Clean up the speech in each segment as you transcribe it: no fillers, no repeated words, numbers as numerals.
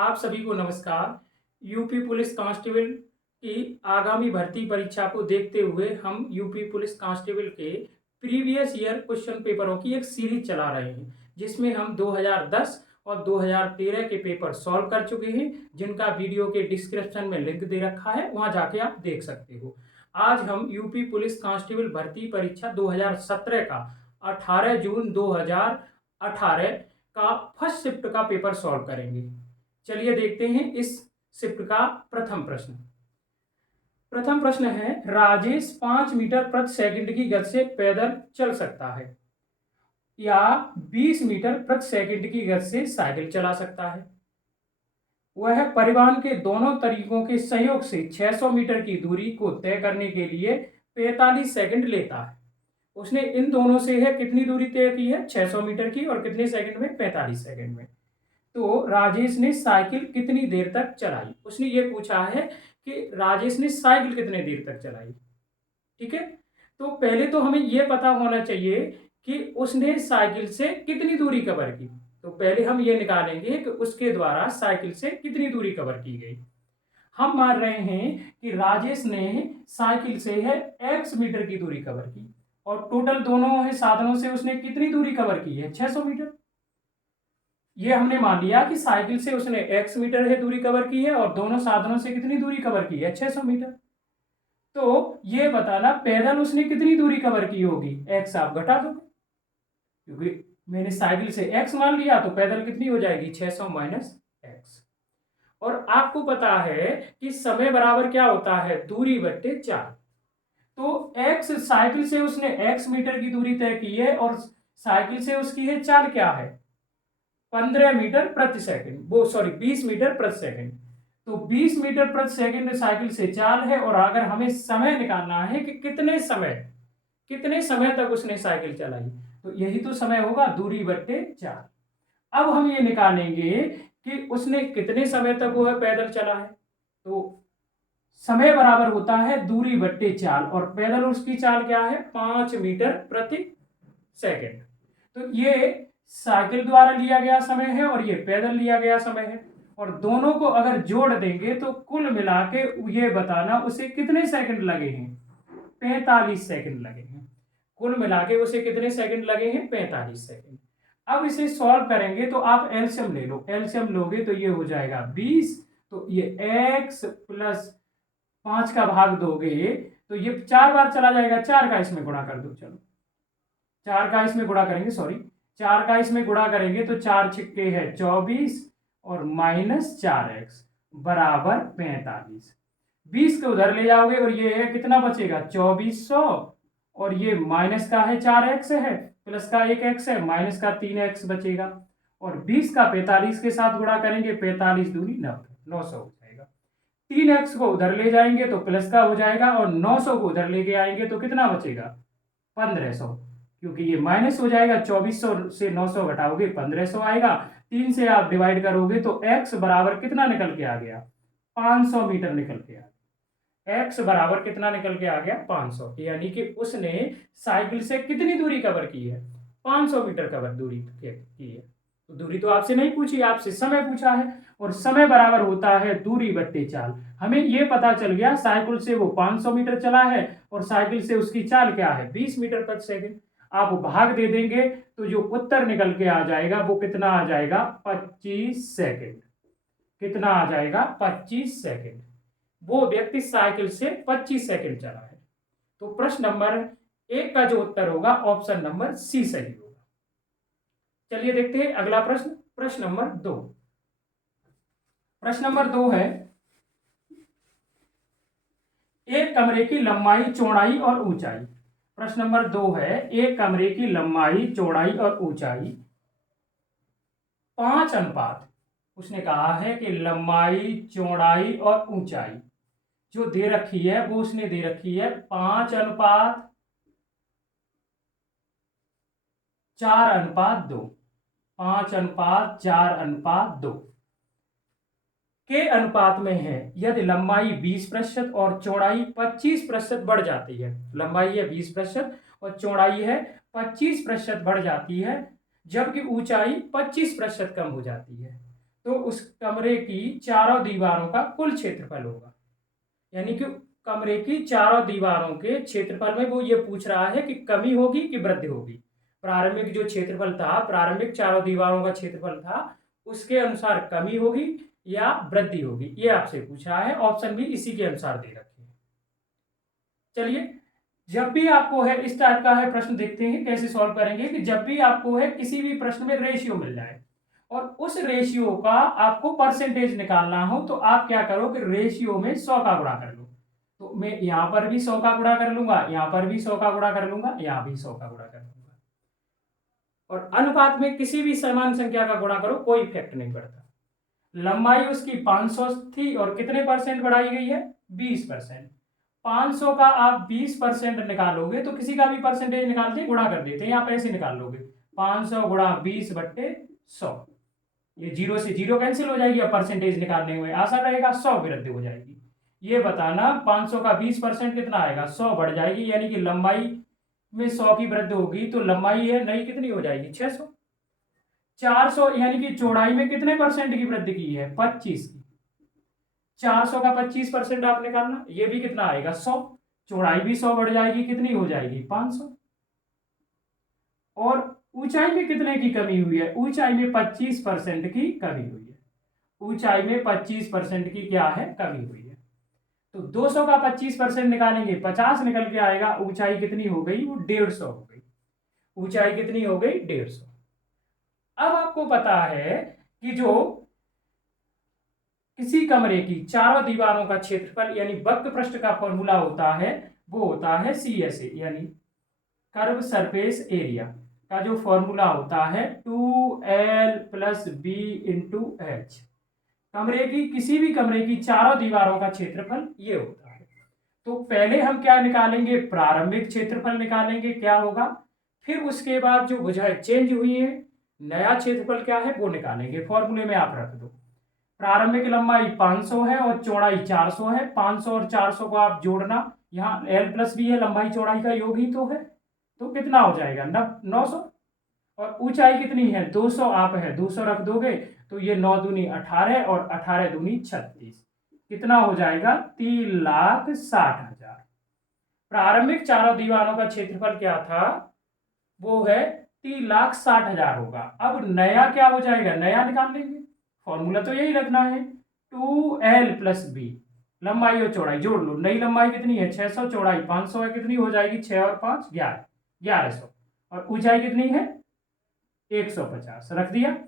आप सभी को नमस्कार। यूपी पुलिस कांस्टेबल की आगामी भर्ती परीक्षा को देखते हुए हम यूपी पुलिस कांस्टेबल के प्रीवियस ईयर क्वेश्चन पेपरों की एक सीरीज चला रहे हैं, जिसमें हम 2010 और 2013 के पेपर सॉल्व कर चुके हैं, जिनका वीडियो के डिस्क्रिप्शन में लिंक दे रखा है, वहां जाके आप देख सकते हो। आज हम यूपी पुलिस कांस्टेबल भर्ती परीक्षा 2017 का 18 जून 2018 का फर्स्ट शिफ्ट का पेपर सॉल्व करेंगे। चलिए देखते हैं इस शिफ्ट का प्रथम प्रश्न। प्रथम प्रश्न है, राजेश 5 मीटर प्रति सेकंड की गति से पैदल चल सकता है या 20 मीटर प्रति सेकंड की गति से साइकिल चला सकता है। वह परिवहन के दोनों तरीकों के संयोग से 600 मीटर की दूरी को तय करने के लिए 45 सेकंड लेता है। उसने इन दोनों से है कितनी दूरी तय की है, 600 मीटर की, और कितने सेकंड में, 45 सेकंड में। तो राजेश ने साइकिल कितनी देर तक चलाई। उसने ये पूछा है कि राजेश ने साइकिल कितने देर तक चलाई। ठीक है, तो पहले तो हमें यह पता होना चाहिए कि उसने साइकिल से कितनी दूरी कवर की। तो पहले हम ये निकालेंगे कि उसके द्वारा साइकिल से कितनी दूरी कवर की गई। हम मान रहे हैं कि राजेश ने साइकिल से है x मीटर की दूरी कवर की, और टोटल दोनों है साधनों से उसने कितनी दूरी कवर की है, 600 मीटर। ये हमने मान लिया कि साइकिल से उसने x मीटर है दूरी कवर की है, और दोनों साधनों से कितनी दूरी कवर की है, 600 मीटर। तो ये बताना पैदल उसने कितनी दूरी कवर की होगी, x आप घटा दो, क्योंकि मैंने साइकिल से x मान लिया, तो पैदल कितनी हो जाएगी, 600 माइनस x। और आपको पता है कि समय बराबर क्या होता है, दूरी बट्टे 4। तो x साइकिल से उसने x मीटर की दूरी तय की है, और साइकिल से उसकी है 4 क्या है, 15 मीटर प्रति सेकंड, वो सॉरी 20 मीटर प्रति सेकंड। तो 20 मीटर प्रति सेकंड साइकिल से 4 है, और अगर हमें समय निकालना है कि कितने समय तक उसने साइकिल चलाई, तो यही तो समय होगा, दूरी बट्टे 4। अब हम ये निकालेंगे कि उसने कितने समय तक वो पैदल चला है। तो समय बराबर होता है दूरी बट्टे 4, और पैदल उसकी चाल क्या है, 5 मीटर प्रति सेकंड। तो ये साइकिल द्वारा लिया गया समय है, और ये पैदल लिया गया समय है, और दोनों को अगर जोड़ देंगे तो कुल मिला के ये बताना उसे कितने सेकंड लगे हैं, 45 सेकंड लगे हैं। कुल मिला के उसे कितने सेकंड लगे हैं, 45 सेकंड। अब इसे सॉल्व करेंगे तो आप एलसीएम ले लो, एलसीएम लोगे तो ये हो जाएगा 20, तो ये x प्लस 5 का भाग दोगे तो ये 4 बार चला जाएगा, 4 का इसमें गुणा कर दो। चलो 4 का इसमें गुणा करेंगे, सॉरी 4 का इसमें गुणा करेंगे तो 4 छिक्के है 24, और माइनस 4x बराबर 45। 20 को उधर ले जाओगे और ये है कितना बचेगा, 2400, और ये माइनस का है 4x है, प्लस का 1x है, माइनस का 3x बचेगा, और 20 का 45 के साथ गुणा करेंगे, 45 दूनी 90, 900 हो जाएगा। 3x को उधर ले जाएंगे तो प्लस का हो जाएगा, और 900 को उधर लेके आएंगे तो कितना बचेगा, 1500, क्योंकि ये माइनस हो जाएगा, 2400 से 900 घटाओगे 1500 आएगा। 3 से आप डिवाइड करोगे तो x बराबर कितना निकल के आ गया, 500 मीटर निकल के आ गया। x बराबर कितना निकल के आ गया, 500। यानी कि उसने साइकिल से कितनी दूरी कवर की है, 500 मीटर कवर दूरी की है। तो दूरी तो आपसे नहीं पूछी, आपसे समय पूछा है, और समय बराबर होता है दूरी बट्टे चाल। हमें यह पता चल गया साइकिल से वो 500 मीटर चला है, और साइकिल से उसकी चाल क्या है, 20 मीटर प्रति सेकंड। आप भाग दे देंगे तो जो उत्तर निकल के आ जाएगा वो कितना आ जाएगा, 25 सेकंड। कितना आ जाएगा, 25 सेकंड। वो व्यक्ति साइकिल से 25 सेकंड चला है। तो प्रश्न नंबर 1 का जो उत्तर होगा ऑप्शन नंबर सी सही होगा। चलिए देखते हैं अगला प्रश्न, प्रश्न नंबर 2। प्रश्न नंबर 2 है, एक कमरे की लंबाई, चौड़ाई और ऊंचाई। प्रश्न नंबर 2 है, एक कमरे की लंबाई, चौड़ाई और ऊंचाई 5 अनुपात, उसने कहा है कि लंबाई, चौड़ाई और ऊंचाई जो दे रखी है वो उसने दे रखी है 5 अनुपात 4 अनुपात 2, 5 अनुपात 4 अनुपात 2 के अनुपात में है। यदि लंबाई 20% और चौड़ाई 25% बढ़ जाती है, लंबाई है 20% और चौड़ाई है 25% बढ़ जाती है, जबकि ऊंचाई 25% कम हो जाती है, तो उस कमरे की चारों दीवारों का कुल क्षेत्रफल होगा। यानी कि कमरे की चारों दीवारों के क्षेत्रफल में वो ये पूछ रहा है कि कमी होगी कि वृद्धि होगी। प्रारंभिक जो क्षेत्रफल था, प्रारंभिक चारों दीवारों का क्षेत्रफल था, उसके अनुसार कमी होगी या वृद्धि होगी, ये आपसे पूछ रहा है। ऑप्शन भी इसी के अनुसार दे रखे हैं। चलिए, जब भी आपको है इस टाइप का है प्रश्न, देखते हैं कैसे सॉल्व करेंगे। कि जब भी आपको है किसी भी प्रश्न में रेशियो मिल जाए और उस रेशियो का आपको परसेंटेज निकालना हो, तो आप क्या करो कि रेशियो में 100 का गुणा कर लो। तो मैं यहां पर भी 100 का गुणा कर लूंगा, यहां पर भी 100 का गुणा कर लूंगा, यहां भी 100 का गुणा कर लूंगा। और अनुपात में किसी भी समान संख्या का गुणा करो, कोई इफेक्ट नहीं पड़ता। लंबाई उसकी 500 थी और कितने परसेंट बढ़ाई गई है? 20%। 500 का आप 20% निकालोगे तो किसी का भी परसेंटेज निकालते गुणा कर देते हैं, आप ऐसे निकाल लोगे 500 गुणा 20/100। ये जीरो से जीरो कैंसिल हो जाएगी, अब परसेंटेज निकालने में आसान रहेगा, 100 वृद्धि हो जाएगी। ये बताना 500 का 20% कितना आएगा? 100 बढ़ जाएगी, यानी कि लंबाई में 100 की वृद्धि होगी तो लंबाई है नई कितनी हो जाएगी? 600। 400 यानी कि चौड़ाई में कितने परसेंट की वृद्धि की है? 25 की। 400 का 25% आप निकालना, ये भी कितना आएगा? 100। चौड़ाई भी 100 बढ़ जाएगी, कितनी हो जाएगी? 500। और ऊंचाई में कितने की कमी हुई है? ऊंचाई में 25% की कमी हुई है। ऊंचाई में 25% की क्या है? कमी हुई है। तो 200 का 25% निकालेंगे, 50 निकल के आएगा। ऊंचाई कितनी हो गई? वो 150 हो गई। ऊंचाई कितनी हो गई? 150। अब आपको पता है कि जो किसी कमरे की चारों दीवारों का क्षेत्रफल यानी वक्र पृष्ठ का फॉर्मूला होता है, वो होता है CSA यानी कर्व सरफेस एरिया का जो फॉर्मूला होता है 2L + B × H। कमरे की किसी भी कमरे की चारों दीवारों का क्षेत्रफल ये होता है। तो पहले हम क्या निकालेंगे? प्रारंभिक क्षेत्रफल निकालेंगे, क्या होगा। फिर उसके बाद जो भुजाएं चेंज हुई है, नया क्षेत्रफल क्या है वो निकालेंगे। फॉर्मूले में आप रख दो। प्रारंभिक लंबाई 500 है और चौड़ाई 400 है। 500 और 400 को आप जोड़ना, यहाँ L + B है, लंबाई चौड़ाई का योग ही तो है, तो कितना हो जाएगा? 900। और ऊंचाई कितनी है? 200 आप है, 200 रख दोगे तो ये 9 दूनी 18 और 18 दूनी 36, कितना हो जाएगा? 3,60,000। प्रारंभिक चारों दीवारों का क्षेत्रफल क्या था? वो है 3,60,000 होगा। अब नया क्या हो जाएगा? नया निकाल लेंगे, फॉर्मूला तो यही रखना है 2L + B। लंबाई और चौड़ाई जोड़ लो, नई लंबाई कितनी है? 600, चौड़ाई 500 है, कितनी हो जाएगी? 6 और 5 11, 1100। और ऊंचाई कितनी है? 150 रख दिया।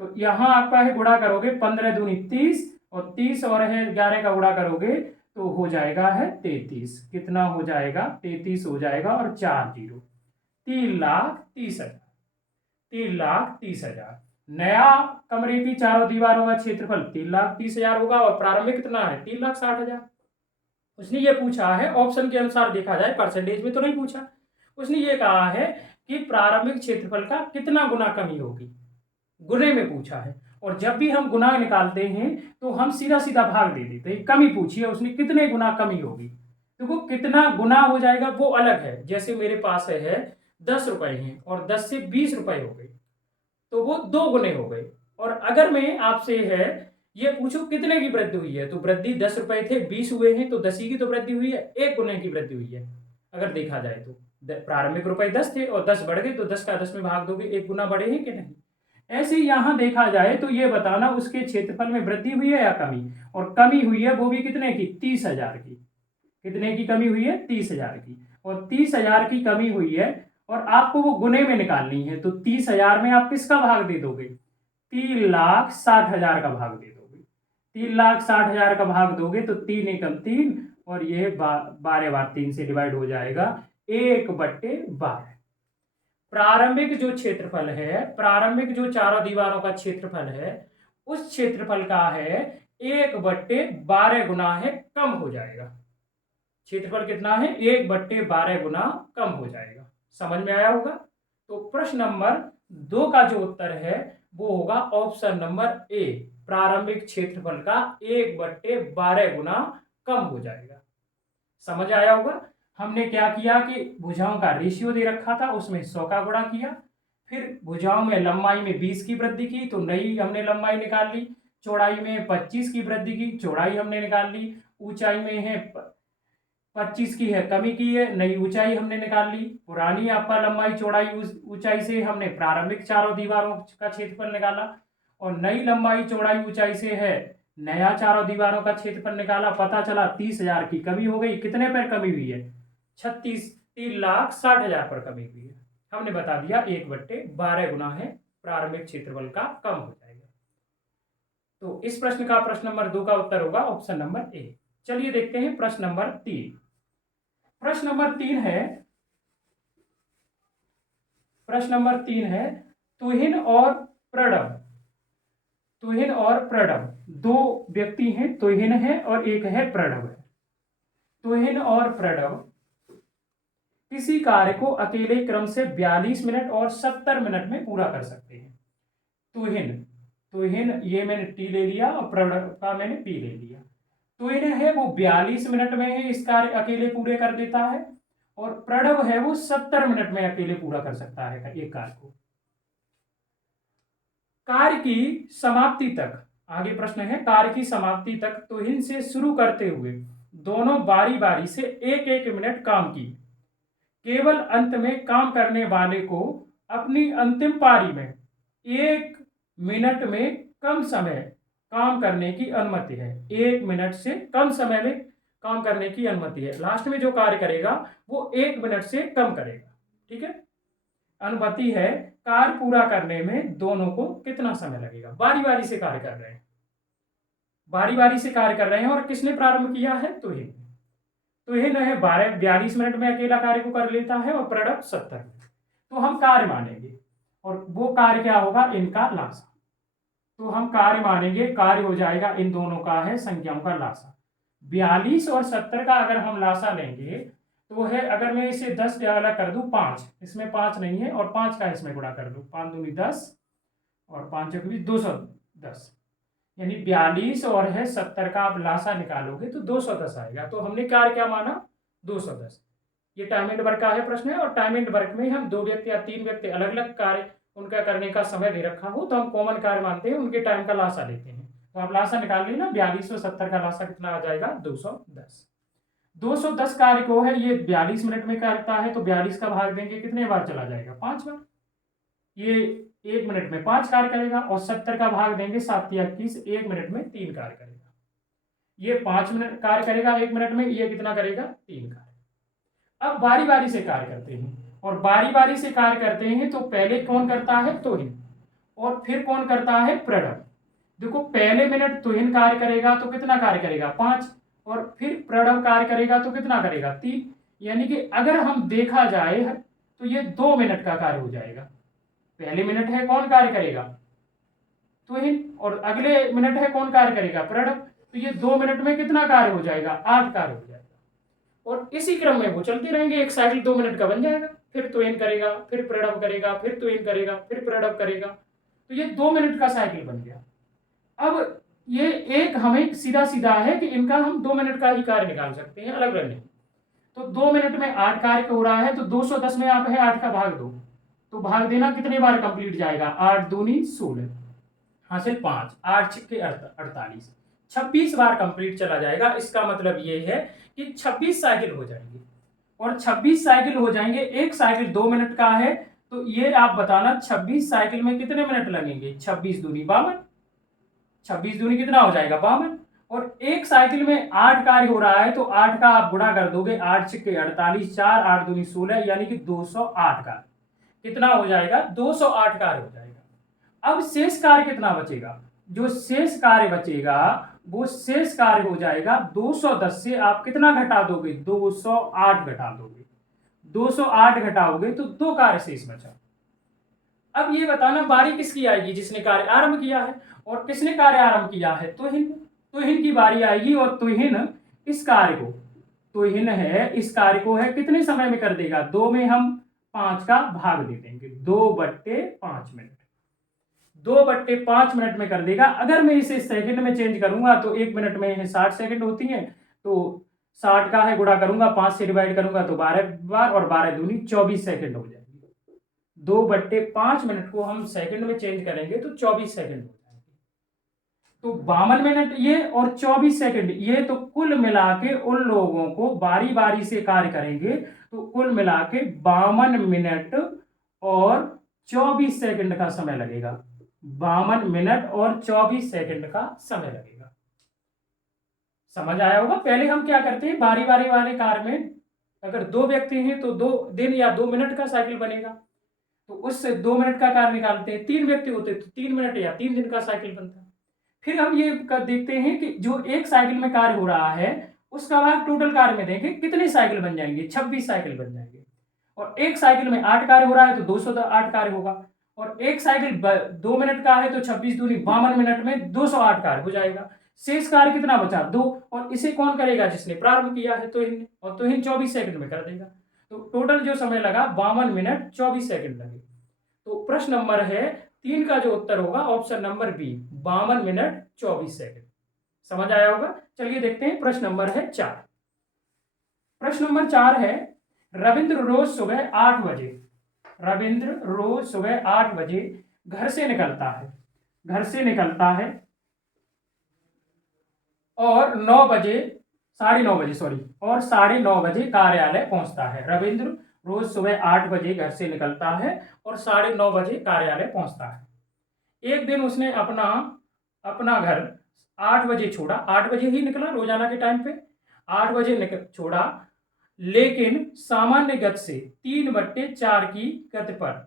तो यहां आपका है गुणा करोगे 15 दूनी 30 और 30 और है 11 का गुणा करोगे तो हो जाएगा है 33। कितना हो जाएगा? 33 हो जाएगा और 4 जीरो, 3,30,000। 3,30,000। नया कमरे की चारों दीवारों का क्षेत्रफल 3,30,000 होगा और प्रारंभिक कितना है? 3,60,000। उसने ये पूछा है, ऑप्शन के अनुसार देखा जाए, परसेंटेज में तो नहीं पूछा। उसने ये कहा है कि प्रारंभिक क्षेत्रफल का कितना गुना कमी होगी, गुने में पूछा है। और जब भी हम गुना निकालते हैं तो हम सीधा सीधा भाग दे देते हैं। कमी पूछी है उसने, कितने गुना कमी होगी, तो वो कितना गुना हो जाएगा वो अलग है। जैसे मेरे पास है 10 रुपए हैं और 10 से 20 रुपए हो गए तो वो 2 गुने हो गए। और अगर मैं आपसे है ये पूछूं कितने की वृद्धि हुई है, तो वृद्धि 10 रुपए थे 20 हुए हैं, तो 10 ही की तो वृद्धि हुई है, 1 गुने की वृद्धि हुई है। अगर देखा जाए तो प्रारंभिक रुपए 10 थे और 10 बढ़ गए तो 10 का 10 में भाग दोगे, 1 गुना बढ़े हैं कि नहीं। ऐसे ही यहां देखा जाए तो ये बताना उसके क्षेत्रफल में वृद्धि हुई है या कमी। और कमी हुई है वो भी कितने की? 30,000 की। कितने की कमी हुई है? 30,000 की। और 30,000 की कमी हुई है और आपको वो गुने में निकालनी है, तो 30,000 में आप किसका भाग दे दोगे? 3,60,000 का भाग दे दोगे। 3,60,000 का भाग दोगे तो 3 एकम 3 और ये 12 बार 3 से डिवाइड हो जाएगा, 1/12। प्रारंभिक जो क्षेत्रफल है, प्रारंभिक जो चारों दीवारों का क्षेत्रफल है, उस क्षेत्रफल का है 1/12 गुना है, कम हो जाएगा। क्षेत्रफल कितना है? 1/12 गुना कम हो जाएगा। समझ में आया होगा। तो प्रश्न नंबर 2 का जो उत्तर है वो होगा ऑप्शन नंबर ए, प्रारंभिक क्षेत्रफल का 1/12 गुना कम हो जाएगा। समझ आया होगा। हमने क्या किया कि भुजाओं का रेशियो दे रखा था, उसमें 100 का गुणा किया, फिर भुजाओं में लंबाई में 20 की वृद्धि की तो नई हमने लंबाई निकाल ली, चौड़ाई में 25 की वृद्धि की, चौड़ाई हमने निकाल ली, ऊंचाई में है 25 की है कमी की है, नई ऊंचाई हमने निकाल ली। पुरानी आपका लंबाई चौड़ाई ऊंचाई से हमने प्रारंभिक चारों दीवारों का क्षेत्रफल निकाला, और नई लंबाई चौड़ाई ऊंचाई से है नया चारों दीवारों का क्षेत्रफल निकाला। पता चला 30,000 की कमी हो गई। कितने पर कमी हुई है? 3,60,000 पर कमी हुई है। हमने बता दिया 1/12 गुना है प्रारंभिक क्षेत्रफल का कम हो जाएगा। तो इस प्रश्न का प्रश्न नंबर 2 का उत्तर होगा ऑप्शन नंबर ए। चलिए देखते हैं प्रश्न नंबर 3। प्रश्न नंबर 3 है, प्रश्न नंबर 3 है, तुहिन और प्रणव, तुहिन और प्रणव दो व्यक्ति हैं, तुहिन है और एक है प्रणव है। तुहिन और प्रणव किसी कार्य को अकेले क्रम से 42 मिनट और 70 मिनट में पूरा कर सकते हैं। तुहिन, तुहिन ये मैंने टी ले लिया और प्रणव का मैंने पी ले लिया। तुहिन है वो 42 मिनट में है इस कार्य अकेले पूरे कर देता है, और प्रणव है वो 70 मिनट में अकेले पूरा कर सकता है एक कार्य को। कार्य की समाप्ति तक, आगे प्रश्न है, कार्य की समाप्ति तक तुहिन से शुरू करते हुए दोनों बारी बारी से 1-1 मिनट काम की। केवल अंत में काम करने वाले को अपनी अंतिम पारी में 1 मिनट में कम समय काम करने की अनुमति है। 1 मिनट से कम समय में काम करने की अनुमति है। लास्ट में जो कार्य करेगा वो 1 मिनट से कम करेगा। ठीक है, अनुमति है। कार्य पूरा करने में दोनों को कितना समय लगेगा? बारी बारी से कार्य कर रहे हैं, बारी बारी से कार्य कर रहे हैं, और किसने प्रारंभ किया है? तुहिन। तुहिन है 42 मिनट में अकेला कार्य को कर लेता है, और प्रणव 70 मिनट। तो हम कार्य मानेंगे, और वो कार्य क्या होगा? इनका लासा। तो हम कार्य मानेंगे, कार्य हो जाएगा इन दोनों का है संख्याओं का लासा। 42 और 70 का अगर हम लासा लेंगे तो वो है, अगर मैं इसे 10 से अलग कर दूं 5, इसमें 5 नहीं है, और 5 का इसमें गुणा कर दूं, 5 दूनी 10 और 5 के बीच 210, यानी 42 और है 70 का आप लासा निकालोगे तो 210 आएगा। तो हमने कार्य क्या माना? 210। ये टाइम एंड वर्क का है प्रश्न है, और टाइम एंड वर्क में हम 2 व्यक्ति या 3 व्यक्ति अलग अलग कार्य उनका करने का समय दे रखा हो तो हम कॉमन कार्य मानते हैं, उनके टाइम का लासा लेते हैं। तो आप लासा निकाल ली ना, 42 और 70 का लासा कितना आ जाएगा? 210। 210 कार्य को है ये 42 मिनट में करता है, तो 42 का भाग देंगे कितने बार चला जाएगा? 5 बार। ये 1 मिनट में 5 कार्य करेगा, और 70 का भाग देंगे 7 या 21, 1 मिनट में 3 कार्य करेगा। ये 5 मिनट कार्य करेगा 1 मिनट में, ये कितना करेगा? 3 कार्य। अब बारी बारी से कार्य करते हैं, और बारी बारी से कार्य करते हैं तो पहले कौन करता है? तुहिन, और फिर कौन करता है? प्रणव। देखो पहले मिनट तुहिन कार्य करेगा तो कितना कार्य करेगा? 5, और फिर प्रणव कार्य करेगा तो कितना करेगा? 3। यानी कि अगर हम देखा जाए तो ये 2 मिनट का कार्य हो जाएगा। पहले मिनट है कौन कार्य करेगा? तुहिन, और अगले मिनट है कौन कार्य करेगा? प्रणव। तो ये 2 मिनट में कितना कार्य हो जाएगा? 8 कार्य हो जाएगा। और इसी क्रम में वो चलते रहेंगे, एक साइकिल 2 मिनट का बन जाएगा। फिर तुहिन करेगा, फिर प्रणव करेगा, फिर तुहिन करेगा, फिर प्रणव करेगा, तो ये 2 मिनट का साइकिल बन गया। अब ये एक हमें सीधा सीधा है कि इनका हम 2 मिनट का ही कार्य निकाल सकते हैं, अलग अलग नहीं। तो 2 मिनट में 8 कार्य हो रहा है, तो 210 में आप है 8 का भाग दो, तो भाग देना कितने बार कंप्लीट जाएगा? 8 दूनी 16, हासिल 5, 8 छिक्के 48, 26 बार कंप्लीट चला जाएगा। इसका मतलब ये है कि 26 साइकिल हो जाएंगे, और 26 साइकिल हो जाएंगे। एक साइकिल 2 मिनट का है, तो ये आप बताना 26 साइकिल में कितने मिनट लगेंगे? 26 दूनी 52, 26 दूनी कितना हो जाएगा? 52। और एक साइकिल में 8 कार्य हो रहा है, तो 8 का आप गुणा कर दोगे, 8 छिक्के 48, 4 8 दूनी 16, यानी कि 208 कार्य। कितना हो जाएगा? 208 कार्य हो जाएगा। अब शेष कार्य कितना बचेगा? जो शेष कार्य बचेगा वो शेष कार्य हो जाएगा 210 से आप कितना घटा दोगे? 208 घटा दोगे। 208 घटाओगे तो 2 कार्य शेष बचा। अब ये बताना बारी किसकी आएगी? जिसने कार्य आरंभ किया है। और किसने कार्य आरंभ किया है? तुहिन। तुहिन की बारी आएगी, और तुहिन इस कार्य को, तुहिन है इस कार्य को है कितने समय में कर देगा? 2 में हम 5 का भाग दे देंगे, 2/5 मिनट, 2/5 मिनट में कर देगा। अगर मैं इसे सेकंड में चेंज करूंगा तो 1 मिनट में 60 सेकंड होती है, तो 60 का है गुणा करूंगा, 5 से डिवाइड करूंगा तो 12 बार, और 12 दूनी 24 सेकंड हो जाएगी। 2/5 मिनट को हम सेकंड में चेंज करेंगे तो 24 सेकंड हो जाएंगे। तो 52 मिनट ये और 24 सेकंड ये, तो कुल मिला के उन लोगों को बारी बारी से कार्य करेंगे तो कुल मिला के 52 मिनट और 24 सेकंड का समय लगेगा। 52 मिनट और 24 सेकंड का समय लगेगा। समझ आया होगा। पहले हम क्या करते हैं, बारी बारी वाले कार्य में अगर 2 व्यक्ति हैं तो 2 दिन या 2 मिनट का साइकिल बनेगा, तो उससे 2 मिनट का कार्य निकालते हैं। 3 व्यक्ति होते तो 3 मिनट या 3 दिन का साइकिल बनता है। फिर हम ये देखते हैं कि जो एक साइकिल में कार्य हो रहा है उसका भाग टोटल कार्य में देंगे, कितने साइकिल बन जाएंगे, 26 साइकिल बन जाएंगे। और एक साइकिल में 8 कार्य हो रहा है तो 208 कार्य होगा। और एक साइकिल 2 मिनट का है तो 26 दूनी 52 मिनट में 208 कार्य हो जाएगा। शेष कार्य कितना बचा, 2। और इसे कौन करेगा, जिसने प्रारंभ किया है तुहिन, और तुहिन 24 सेकंड में कर देगा। तो टोटल जो समय लगा 52 मिनट 24 सेकंड लगे। तो प्रश्न नंबर है 3 का जो उत्तर होगा option number B, 52 minute 24 second. समझ आया होगा। चलिए देखते हैं प्रश्न नंबर है 4। प्रश्न नंबर 4 है, रविंद्र रोज सुबह 8 बजे, रविंद्र रोज सुबह 8 बजे घर से निकलता है, घर से निकलता है और 9 बजे, 9:30 बजे सॉरी, और 9:30 बजे कार्यालय पहुंचता है। रविंद्र रोज सुबह 8 बजे घर से निकलता है और 9:30 बजे कार्यालय पहुंचता है। एक दिन उसने अपना घर 8 बजे छोड़ा, 8 बजे ही निकला रोजाना के टाइम पे, 8 बजे छोड़ा, लेकिन सामान्य गति से 3/4 की गति पर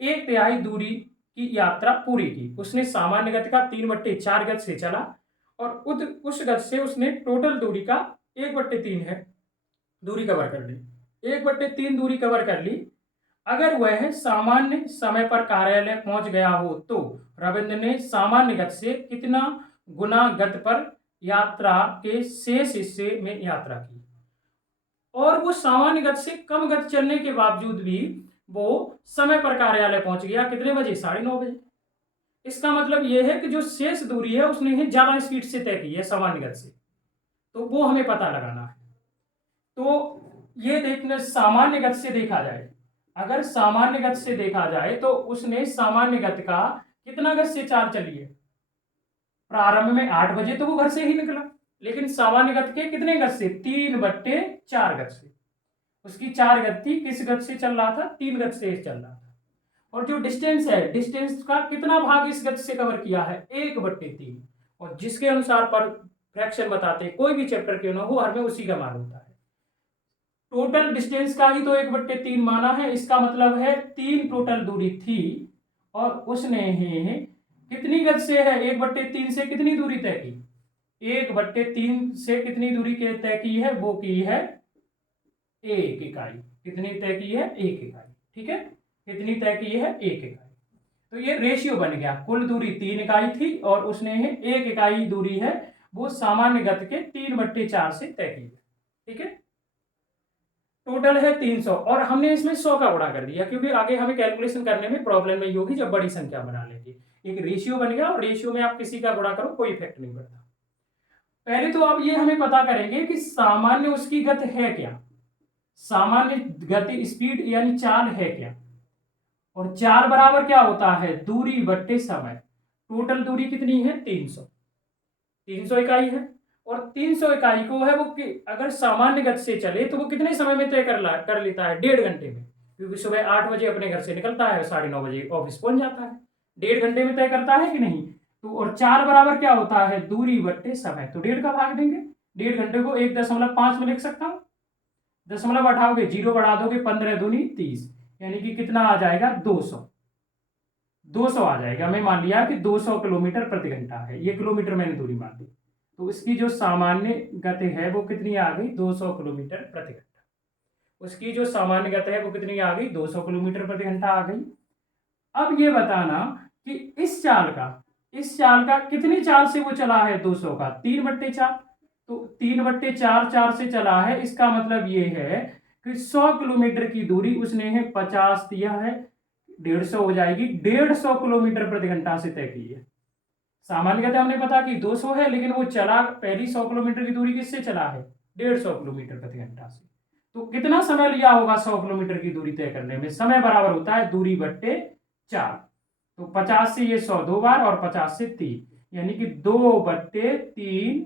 1/3 दूरी की यात्रा पूरी की। उसने सामान्य गति का 3/4 गति से चला और उस गति से उसने टोटल दूरी का 1/3 है दूरी कवर कर ली, 1/3 दूरी कवर कर ली। अगर वह सामान्य समय पर कार्यालय पहुंच गया हो तो रविंद्र ने सामान्य गति से कितना गुना गति पर यात्रा के शेष हिस्से में यात्रा की। और वो सामान्य गति से कम गति चलने के बावजूद भी वो समय पर कार्यालय पहुंच गया, कितने बजे, 9:30 बजे। इसका मतलब यह है कि जो शेष दूरी है उसने ज्यादा स्पीड से तय की है सामान्य गति से, तो वो हमें पता लगाना है। तो ये देखना, सामान्य गति से देखा जाए, अगर सामान्य गति से देखा जाए तो उसने सामान्य गति का कितना गति से चाल चली है, प्रारंभ में 8 बजे तो वो घर से ही निकला, लेकिन सामान्य गति के कितने गति से, 3/4 गति से। उसकी 4 गति थी, किस गति से चल रहा था, 3 गति से चल रहा था। और जो डिस्टेंस है, डिस्टेंस का कितना भाग इस गति से कवर किया है, 1/3। और जिसके अनुसार पर फ्रैक्शन बताते हैं, कोई भी चैप्टर क्यों ना हो, हर में उसी का मान होता है। टोटल डिस्टेंस का ही तो 1/3 माना है, इसका मतलब है 3 टोटल दूरी थी और उसने कितनी गति से है, 1/3 से कितनी दूरी तय की, 1/3 से कितनी दूरी तय की है, वो की है 1 इकाई। कितनी तय की है, 1 इकाई। ठीक है, कितनी तय की है, 1 इकाई। तो ये रेशियो बन गया, कुल दूरी 3 इकाई थी और उसने 1 इकाई दूरी है वो सामान्य गति के 3/4 से तय की है। ठीक है, टोटल है 300 और हमने इसमें 100 का गुणा कर दिया, क्योंकि आगे हमें कैलकुलेशन करने में प्रॉब्लम नहीं होगी जब बड़ी संख्या बना लेंगे। एक रेशियो बन गया और रेशियो में आप किसी का गुणा करो कोई इफेक्ट नहीं पड़ता। पहले तो अब ये हमें पता करेंगे कि सामान्य उसकी गति है क्या, सामान्य गति स्पीड यानी चाल है क्या। और चाल बराबर क्या होता है, दूरी बट्टे समय। टोटल दूरी कितनी है, 300 इकाई है। और 300 इकाई को है वो अगर सामान्य गति से चले तो वो कितने समय में तय कर लेता है, 1.5 घंटे में, क्योंकि सुबह 8 बजे अपने घर से निकलता है, 9:30 बजे ऑफिस पहुंच जाता है, 1.5 घंटे में तय करता है कि नहीं। तो और चाल बराबर क्या होता है, दूरी बट्टे समय, तो 1.5 का भाग देंगे, 1.5 घंटे को 1.5 में लिख सकता हूं, दशमलव हटाओगे 0 बढ़ा दोगे, 15 दूनी 30, यानी कि कितना आ जाएगा, 200 आ जाएगा। मैं मान लिया कि 200 किलोमीटर प्रति घंटा है, ये किलोमीटर मैंने दूरी मान ली, तो इसकी जो सामान्य गति है वो कितनी आ गई, 200 किलोमीटर प्रति घंटा। उसकी जो सामान्य गति है वो कितनी आ गई, 200 किलोमीटर प्रति घंटा आ गई। अब ये बताना कि इस चाल का कितनी चाल से वो चला है, 200 का 3/4, तो 3/4 4 से चला है, इसका मतलब ये है कि 100 किलोमीटर की दूरी उसने 50 दिया है, 150 हो जाएगी, 150 किलोमीटर प्रति घंटा से तय की है। सामान्य गति हमने पता कि 200 है, लेकिन वो चला पहली 100 किलोमीटर की दूरी किससे चला है, 150 किलोमीटर प्रति घंटा से। तो कितना समय लिया होगा 100 किलोमीटर की दूरी तय करने में? समय बराबर होता है दूरी बट्टे 4। तो 50 से ये 100 दो बार और 50 से 3, यानी कि 2/3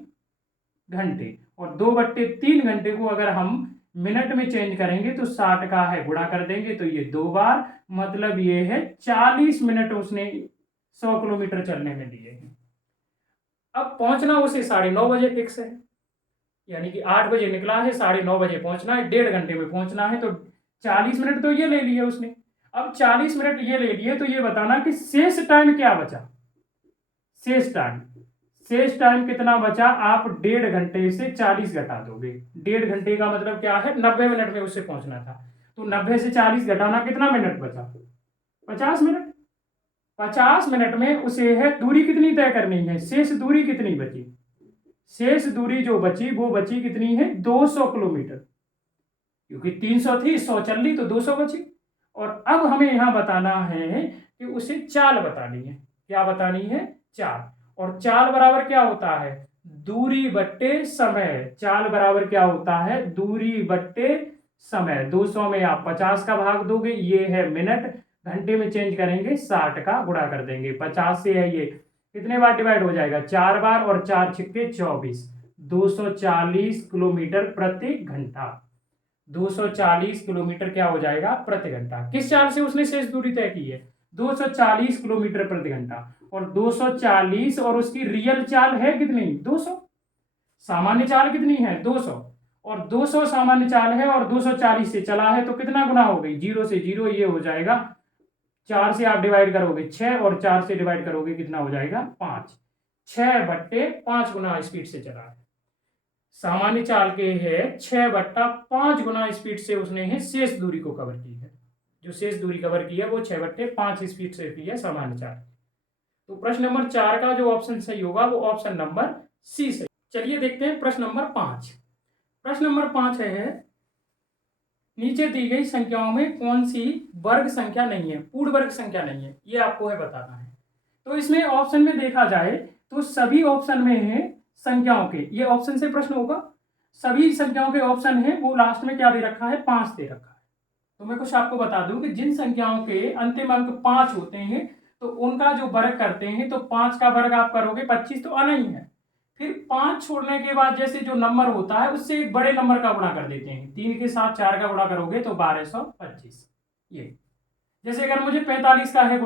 घंटे। और 2/3 घंटे को अगर हम मिनट में चेंज करेंगे तो 60 का है गुणा कर देंगे तो ये 2 बार, मतलब ये है 40 मिनट उसने 100 किलोमीटर चलने में लिए हैं। अब पहुंचना उसे 9:30 फिक्स है, यानी कि 8 बजे निकला है, 9:30 बजे पहुंचना है, 1.5 घंटे में पहुंचना है, तो 40 मिनट तो ये ले लिए उसने। अब 40 मिनट ये ले लिए तो ये बताना कि शेष टाइम क्या बचा। शेष टाइम कितना बचा? आप 1.5 घंटे से 40 घटा दोगे। 1.5 घंटे का मतलब क्या है? 90 मिनट में उससे पहुंचना था, तो 90 से 40 घटाना कितना मिनट बचा? 50 मिनट। 50 मिनट में उसे है दूरी कितनी तय करनी है? शेष दूरी कितनी बची? शेष दूरी जो बची वो बची कितनी है? 200 किलोमीटर, क्योंकि 300 थी, 100 चल ली तो 200 बची। और अब हमें यहां बताना है कि उसे चाल बतानी है। क्या बतानी है? चाल। और चाल बराबर क्या होता है? दूरी बट्टे समय। चाल बराबर क्या होता है? दूरी बट्टे समय। 200 में आप 50 का भाग दोगे, ये है मिनट, घंटे में चेंज करेंगे 60 का गुणा कर देंगे। 50 से है ये कितने बार डिवाइड हो जाएगा? 4 बार, और 4 छिक्के 24, 240 किलोमीटर प्रति घंटा। 240 किलोमीटर क्या हो जाएगा? प्रति घंटा। किस चाल से उसने शेष दूरी तय की है? 240 किलोमीटर प्रति घंटा। और 240 और उसकी रियल चाल है कितनी? 200। सामान्य चाल कितनी है? 200। और 200 सामान्य चाल है और 240 से चला है, तो कितना गुना हो गई? 0 से 0 ये हो जाएगा। 4 से आप डिवाइड करोगे 6, और 4 से डिवाइड करोगे कितना हो जाएगा? 5। 6/5 गुना स्पीड से चला है। सामान्य चाल के है 6/5 गुना स्पीड से उसने है शेष दूरी को कवर की है। जो शेष दूरी कवर की है वो 6/5 स्पीड से की है सामान्य चाल। तो प्रश्न नंबर 4 का जो ऑप्शन सही होगा वो ऑप्शन नंबर सी सही। चलिए देखते हैं प्रश्न नंबर 5। प्रश्न नंबर 5 है, नीचे दी गई संख्याओं में कौन सी वर्ग संख्या नहीं है, पूर्ण वर्ग संख्या नहीं है, ये आपको है बताना है। तो इसमें ऑप्शन में देखा जाए तो सभी ऑप्शन में है संख्याओं के, ये ऑप्शन से प्रश्न होगा, सभी संख्याओं के ऑप्शन है वो लास्ट में क्या दे रखा है? 5 दे रखा है। तो मैं कुछ आपको बता दूं कि जिन संख्याओं के अंतिम अंक 5 होते हैं तो उनका जो वर्ग करते हैं, तो 5 का वर्ग आप करोगे 25 तो आना ही है। फिर 5 छोड़ने के बाद जैसे जो नंबर होता है उससे एक बड़े नंबर का गुणा कर देते हैं। 3 के साथ 4 का गुणा करोगे तो 1225। ये जैसे अगर मुझे 45 का है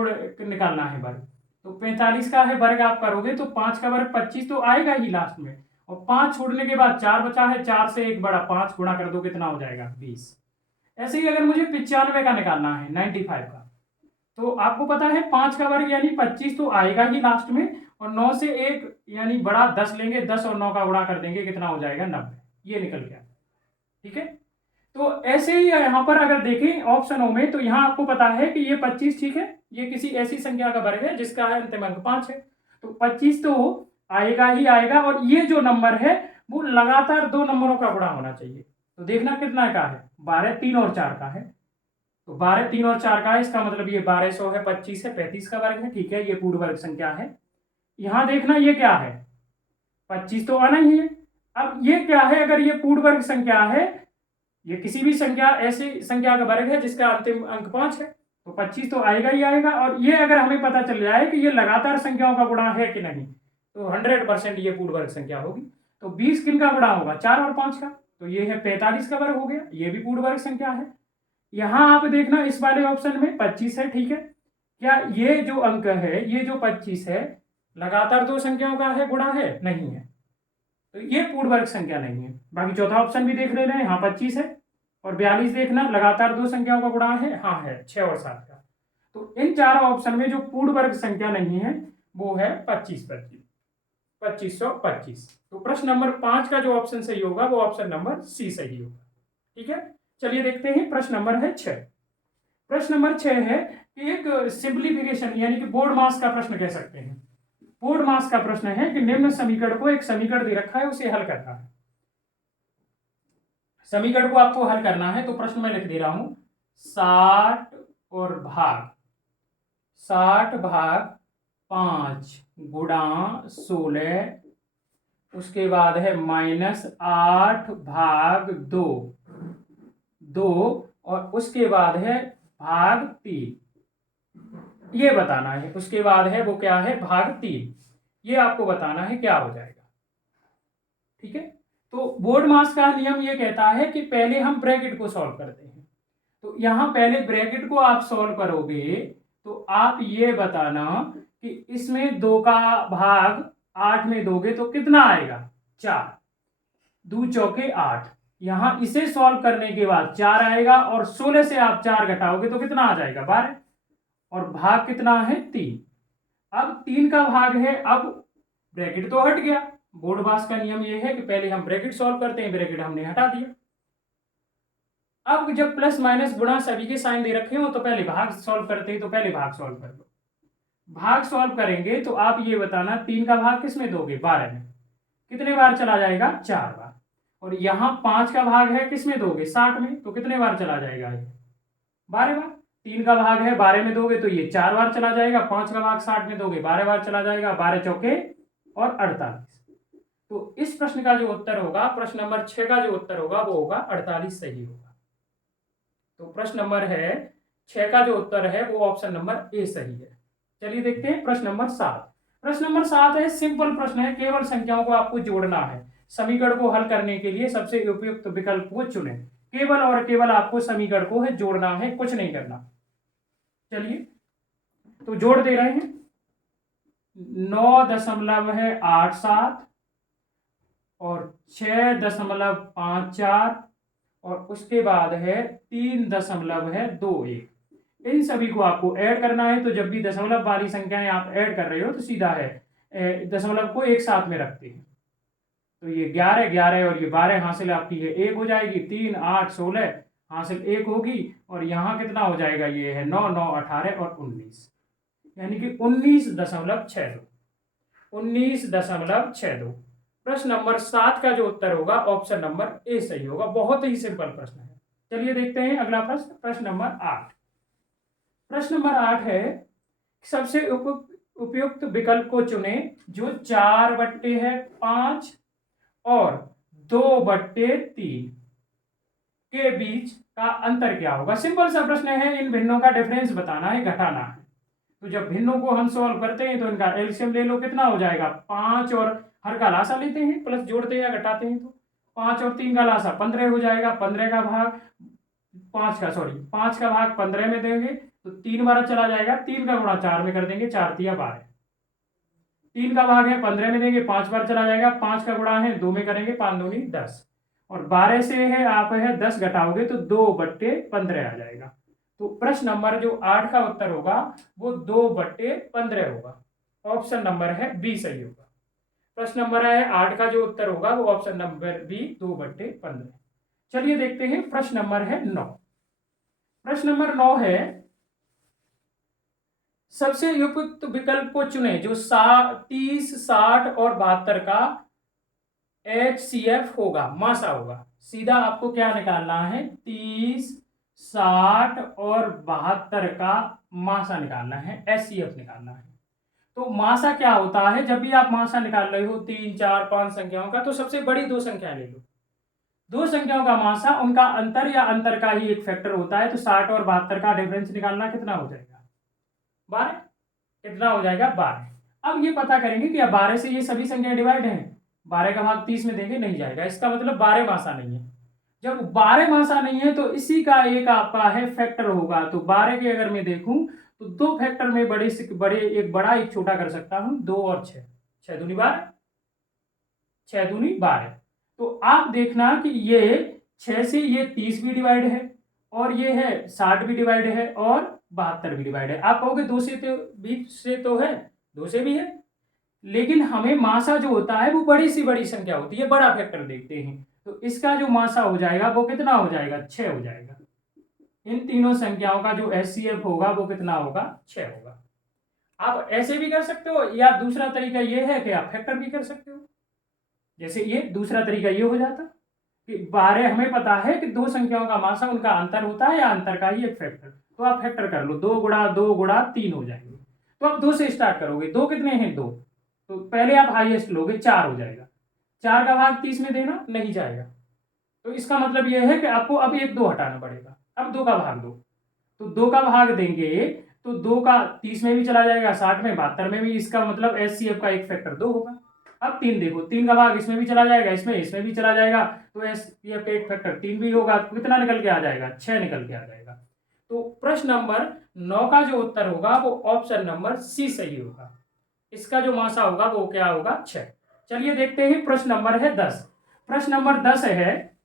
निकालना है वर्ग, तो 45 का है वर्ग आप करोगे तो 5 का वर्ग 25 तो आएगा ही लास्ट में। और 5 छोड़ने के बाद 4 बचा है, 4 से एक बड़ा 5 गुणा कर दो कितना हो जाएगा? 20। ऐसे ही अगर मुझे 95 का निकालना है, 95 का, तो आपको पता है 5 का वर्ग यानी 25 तो आएगा ही लास्ट में, और 9 से एक यानी बड़ा 10 लेंगे, 10 और 9 का गुणा कर देंगे कितना हो जाएगा? 90। ये निकल गया। ठीक है। तो ऐसे ही यहाँ पर अगर देखें ऑप्शनों में, तो यहाँ आपको पता है कि ये 25 ठीक है, ये किसी ऐसी संख्या का वर्ग है जिसका अंतिम अंक 5 है, तो 25 तो आएगा ही आएगा। और ये जो नंबर है वो लगातार 2 नंबरों का गुणा होना चाहिए। तो देखना कितना का है? 12, 3 और 4 का है। तो 12, 3 और 4 का है, इसका मतलब ये 1200 है, 25 है, 35 का वर्ग है। ठीक है, ये पूर्ण वर्ग संख्या है। यहां देखना ये क्या है? 25 तो आना ही है। अब ये क्या है? अगर ये पूर्ण वर्ग संख्या है, ये किसी भी संख्या ऐसी संख्या का वर्ग है जिसका अंतिम अंक 5 है, तो 25 तो आएगा ही आएगा। और ये अगर हमें पता चल जाए कि ये लगातार संख्याओं का गुणा है कि नहीं, तो 100% ये पूर्ण वर्ग संख्या होगी। तो 20 किन का गुणा होगा? 4 और 5 का, तो ये है 45 का वर्ग हो गया, ये भी पूर्ण वर्ग संख्या है। यहां आप देखना इस वाले ऑप्शन में 25 है। ठीक है, क्या ये जो अंक है, ये जो 25 है, लगातार 2 संख्याओं का है गुणा है? नहीं है, तो ये पूर्ण वर्ग संख्या नहीं है। बाकी चौथा ऑप्शन भी देख लेना, यहाँ 25 है। और 42 देखना, लगातार 2 संख्याओं का गुणा है? हाँ है, 6 और 7 का। तो इन 4 ऑप्शन में जो पूर्ण वर्ग संख्या नहीं है वो है 25, 2525। तो प्रश्न नंबर 5 का जो ऑप्शन सही होगा वो ऑप्शन नंबर सी सही होगा। ठीक है, चलिए देखते हैं प्रश्न नंबर है 6। प्रश्न नंबर 6 है कि एक सिंप्लीफिकेशन यानी कि बोर्ड मास का प्रश्न कह सकते हैं। बोर्ड मास का प्रश्न है कि निम्न समीकरण को, एक समीकरण दे रखा है उसे हल करना है। समीकरण को आपको हल करना है, तो प्रश्न में लिख दे रहा हूं 60 और भाग 60/5 गुणा 16, उसके बाद है -8/2 2 और उसके बाद है भाग 3, ये बताना है। उसके बाद है वो क्या है, भाग 3, ये आपको बताना है क्या हो जाएगा। ठीक है, तो बोर्ड मास का नियम ये कहता है कि पहले हम ब्रैकेट को सॉल्व करते हैं। तो यहां पहले ब्रैकेट को आप सॉल्व करोगे तो आप ये बताना कि इसमें 2 का भाग 8 में दोगे तो कितना आएगा, 4, 2 चौके 8। यहां इसे सॉल्व करने के बाद 4 आएगा और 16 से आप 4 घटाओगे तो कितना आ जाएगा, 12, और भाग कितना है, 3। अब 3 का भाग है, अब ब्रैकेट तो हट गया। बोर्ड मास का नियम यह है कि पहले हम ब्रैकेट सॉल्व करते हैं, ब्रैकेट हमने हटा दिया। अब जब प्लस माइनस गुणा सभी के साइन दे रखे हो तो पहले भाग सॉल्व करते हैं, तो पहले भाग सॉल्व कर लो। भाग सॉल्व करेंगे तो आप ये बताना 3 का भाग किस में दोगे, 12 में, कितने बार चला जाएगा, 4 बार। और यहां 5 का भाग है किस में दोगे, 60 में, तो कितने बार चला जाएगा, ये 12 बार। 3 का भाग है 12 में दोगे तो ये 4 बार चला जाएगा। 5 का भाग 60 में दोगे 12 बार चला जाएगा, 12 चौके और 48। तो इस प्रश्न का जो उत्तर होगा, प्रश्न नंबर 6 का जो उत्तर होगा वो होगा 48 सही होगा। तो प्रश्न नंबर है 6 का जो उत्तर है वो ऑप्शन नंबर ए सही है। चलिए देखते हैं प्रश्न नंबर 7। प्रश्न नंबर 7 है सिंपल प्रश्न है, केवल संख्याओं को आपको जोड़ना है। समीकरण को हल करने के लिए सबसे उपयुक्त विकल्प को चुनें। केवल और केवल आपको समीकरण को है जोड़ना है, कुछ नहीं करना। चलिए तो जोड़ दे रहे हैं, 9.87 और 6.54 और उसके बाद है 3.21। इन सभी को आपको ऐड करना है। तो जब भी दशमलव वाली संख्याएं आप ऐड कर रहे हो तो सीधा है दशमलव को एक साथ में रखते हैं। तो ये 11 और ये 12 हासिल आपकी है 1 हो जाएगी, 3 8 16 हासिल 1 होगी, और यहाँ कितना हो जाएगा, ये है 9 9 18 और 19, यानी कि 19.62। 19.62। प्रश्न नंबर 7 का जो उत्तर होगा ऑप्शन नंबर ए सही होगा। बहुत ही सिंपल प्रश्न है। चलिए देखते हैं अगला प्रश्न, प्रश्न नंबर 8। प्रश्न नंबर 8 है सबसे उपयुक्त विकल्प को चुने जो 4/5 और 2/3 के बीच का अंतर क्या होगा। सिंपल सा प्रश्न है, इन भिन्नों का डिफरेंस बताना है, घटाना है। तो जब भिन्नों को हम सॉल्व करते हैं तो इनका एलसीएम ले लो, कितना हो जाएगा, 5 और हर का लासा लेते हैं, प्लस जोड़ते हैं या घटाते हैं तो 5 और 3 का लासा 15 हो जाएगा। 15 का भाग 5 का भाग 15 में देंगे तो 3 बार चला जाएगा। 3 का गुणा 4 में कर देंगे, 4 तिया 12। 3 का भाग है 15 में देंगे, 5 बार चला जाएगा। 5 का गुणा है 2 में करेंगे, 5 दूनी 10, और 12 से है आप है 10 घटाओगे तो 2/15 आ जाएगा। तो प्रश्न नंबर जो 8 का उत्तर होगा वो 2/15 होगा। ऑप्शन नंबर है बी सही होगा। प्रश्न नंबर है 8 का जो उत्तर होगा वो ऑप्शन नंबर बी 2/15। चलिए देखते हैं प्रश्न नंबर है 9। प्रश्न नंबर 9 है सबसे उपयुक्त विकल्प को चुने जो 30 60 और 72 का HCF होगा, मासा होगा। सीधा आपको क्या निकालना है, 30 60 और 72 का मासा निकालना है, HCF निकालना है। तो मासा क्या होता है, जब भी आप मासा निकाल रहे हो 3 4 5 संख्याओं का, तो सबसे बड़ी 2 संख्या ले लो। 2 संख्याओं का मासा उनका अंतर या अंतर का ही एक फैक्टर होता है। तो 60 और 72 का डिफरेंस निकालना कितना हो जाएगा, 12। कितना हो जाएगा, 12। अब ये पता करेंगे कि 12 से ये सभी संख्या डिवाइड हैं, 12 का भाग 30 में देंगे, नहीं जाएगा। इसका मतलब 12 मासा नहीं है। जब 12 मासा नहीं है तो इसी का एक आपका है फैक्टर होगा। तो 12 के अगर मैं देखूं तो 2 फैक्टर में बड़े से बड़े, एक बड़ा एक छोटा कर सकता हूं, 2 और 6, 6 दूनी 12, 6 दूनी 12। तो आप देखना कि ये 6 से ये 30 भी डिवाइड है, और ये है 60 भी डिवाइड है, और 72 भी डिवाइड है। आप कहोगे 2 से तो बीच से तो है, 2 से भी है, लेकिन हमें मासा जो होता है वो बड़ी सी बड़ी संख्या होती है, बड़ा फैक्टर देखते हैं। तो इसका जो मासा हो जाएगा वो कितना हो जाएगा, 6 हो जाएगा। इन तीनों संख्याओं का जो HCF होगा वो कितना होगा, 6 होगा। आप ऐसे भी कर सकते हो, या दूसरा तरीका ये है कि आप फैक्टर भी कर सकते हो। जैसे ये दूसरा तरीका ये हो जाता कि 12 हमें पता है कि 2 संख्याओं का मासा उनका अंतर होता है या अंतर का ही एक फैक्टर, तो आप फैक्टर कर लो, 2 गुणा 2 गुणा 3 हो जाएंगे। तो आप 2 से स्टार्ट करोगे, 2 कितने हैं, 2। तो पहले आप हाईएस्ट लोगे, 4 हो जाएगा। 4 का भाग 30 में देना, नहीं जाएगा। तो इसका मतलब यह है कि आपको अब एक 2 हटाना पड़ेगा। अब 2 का भाग दो, तो 2 का भाग देंगे तो 2 का 30 में भी चला जाएगा, 60 में, 72 में भी। इसका मतलब एचसीएफ का एक फैक्टर 2 होगा। अब 3 देखो, 3 का भाग इसमें भी चला जाएगा, इसमें भी चला जाएगा, तो एचसीएफ का एक फैक्टर 3 भी होगा। तो कितना निकल के आ जाएगा? 6 निकल के आ जाएगा। तो प्रश्न नंबर 9 का जो उत्तर होगा वो ऑप्शन नंबर सी सही होगा। इसका जो मासा होगा वो क्या होगा? 6। चलिए देखते हैं प्रश्न नंबर है 10। प्रश्न नंबर 10 है,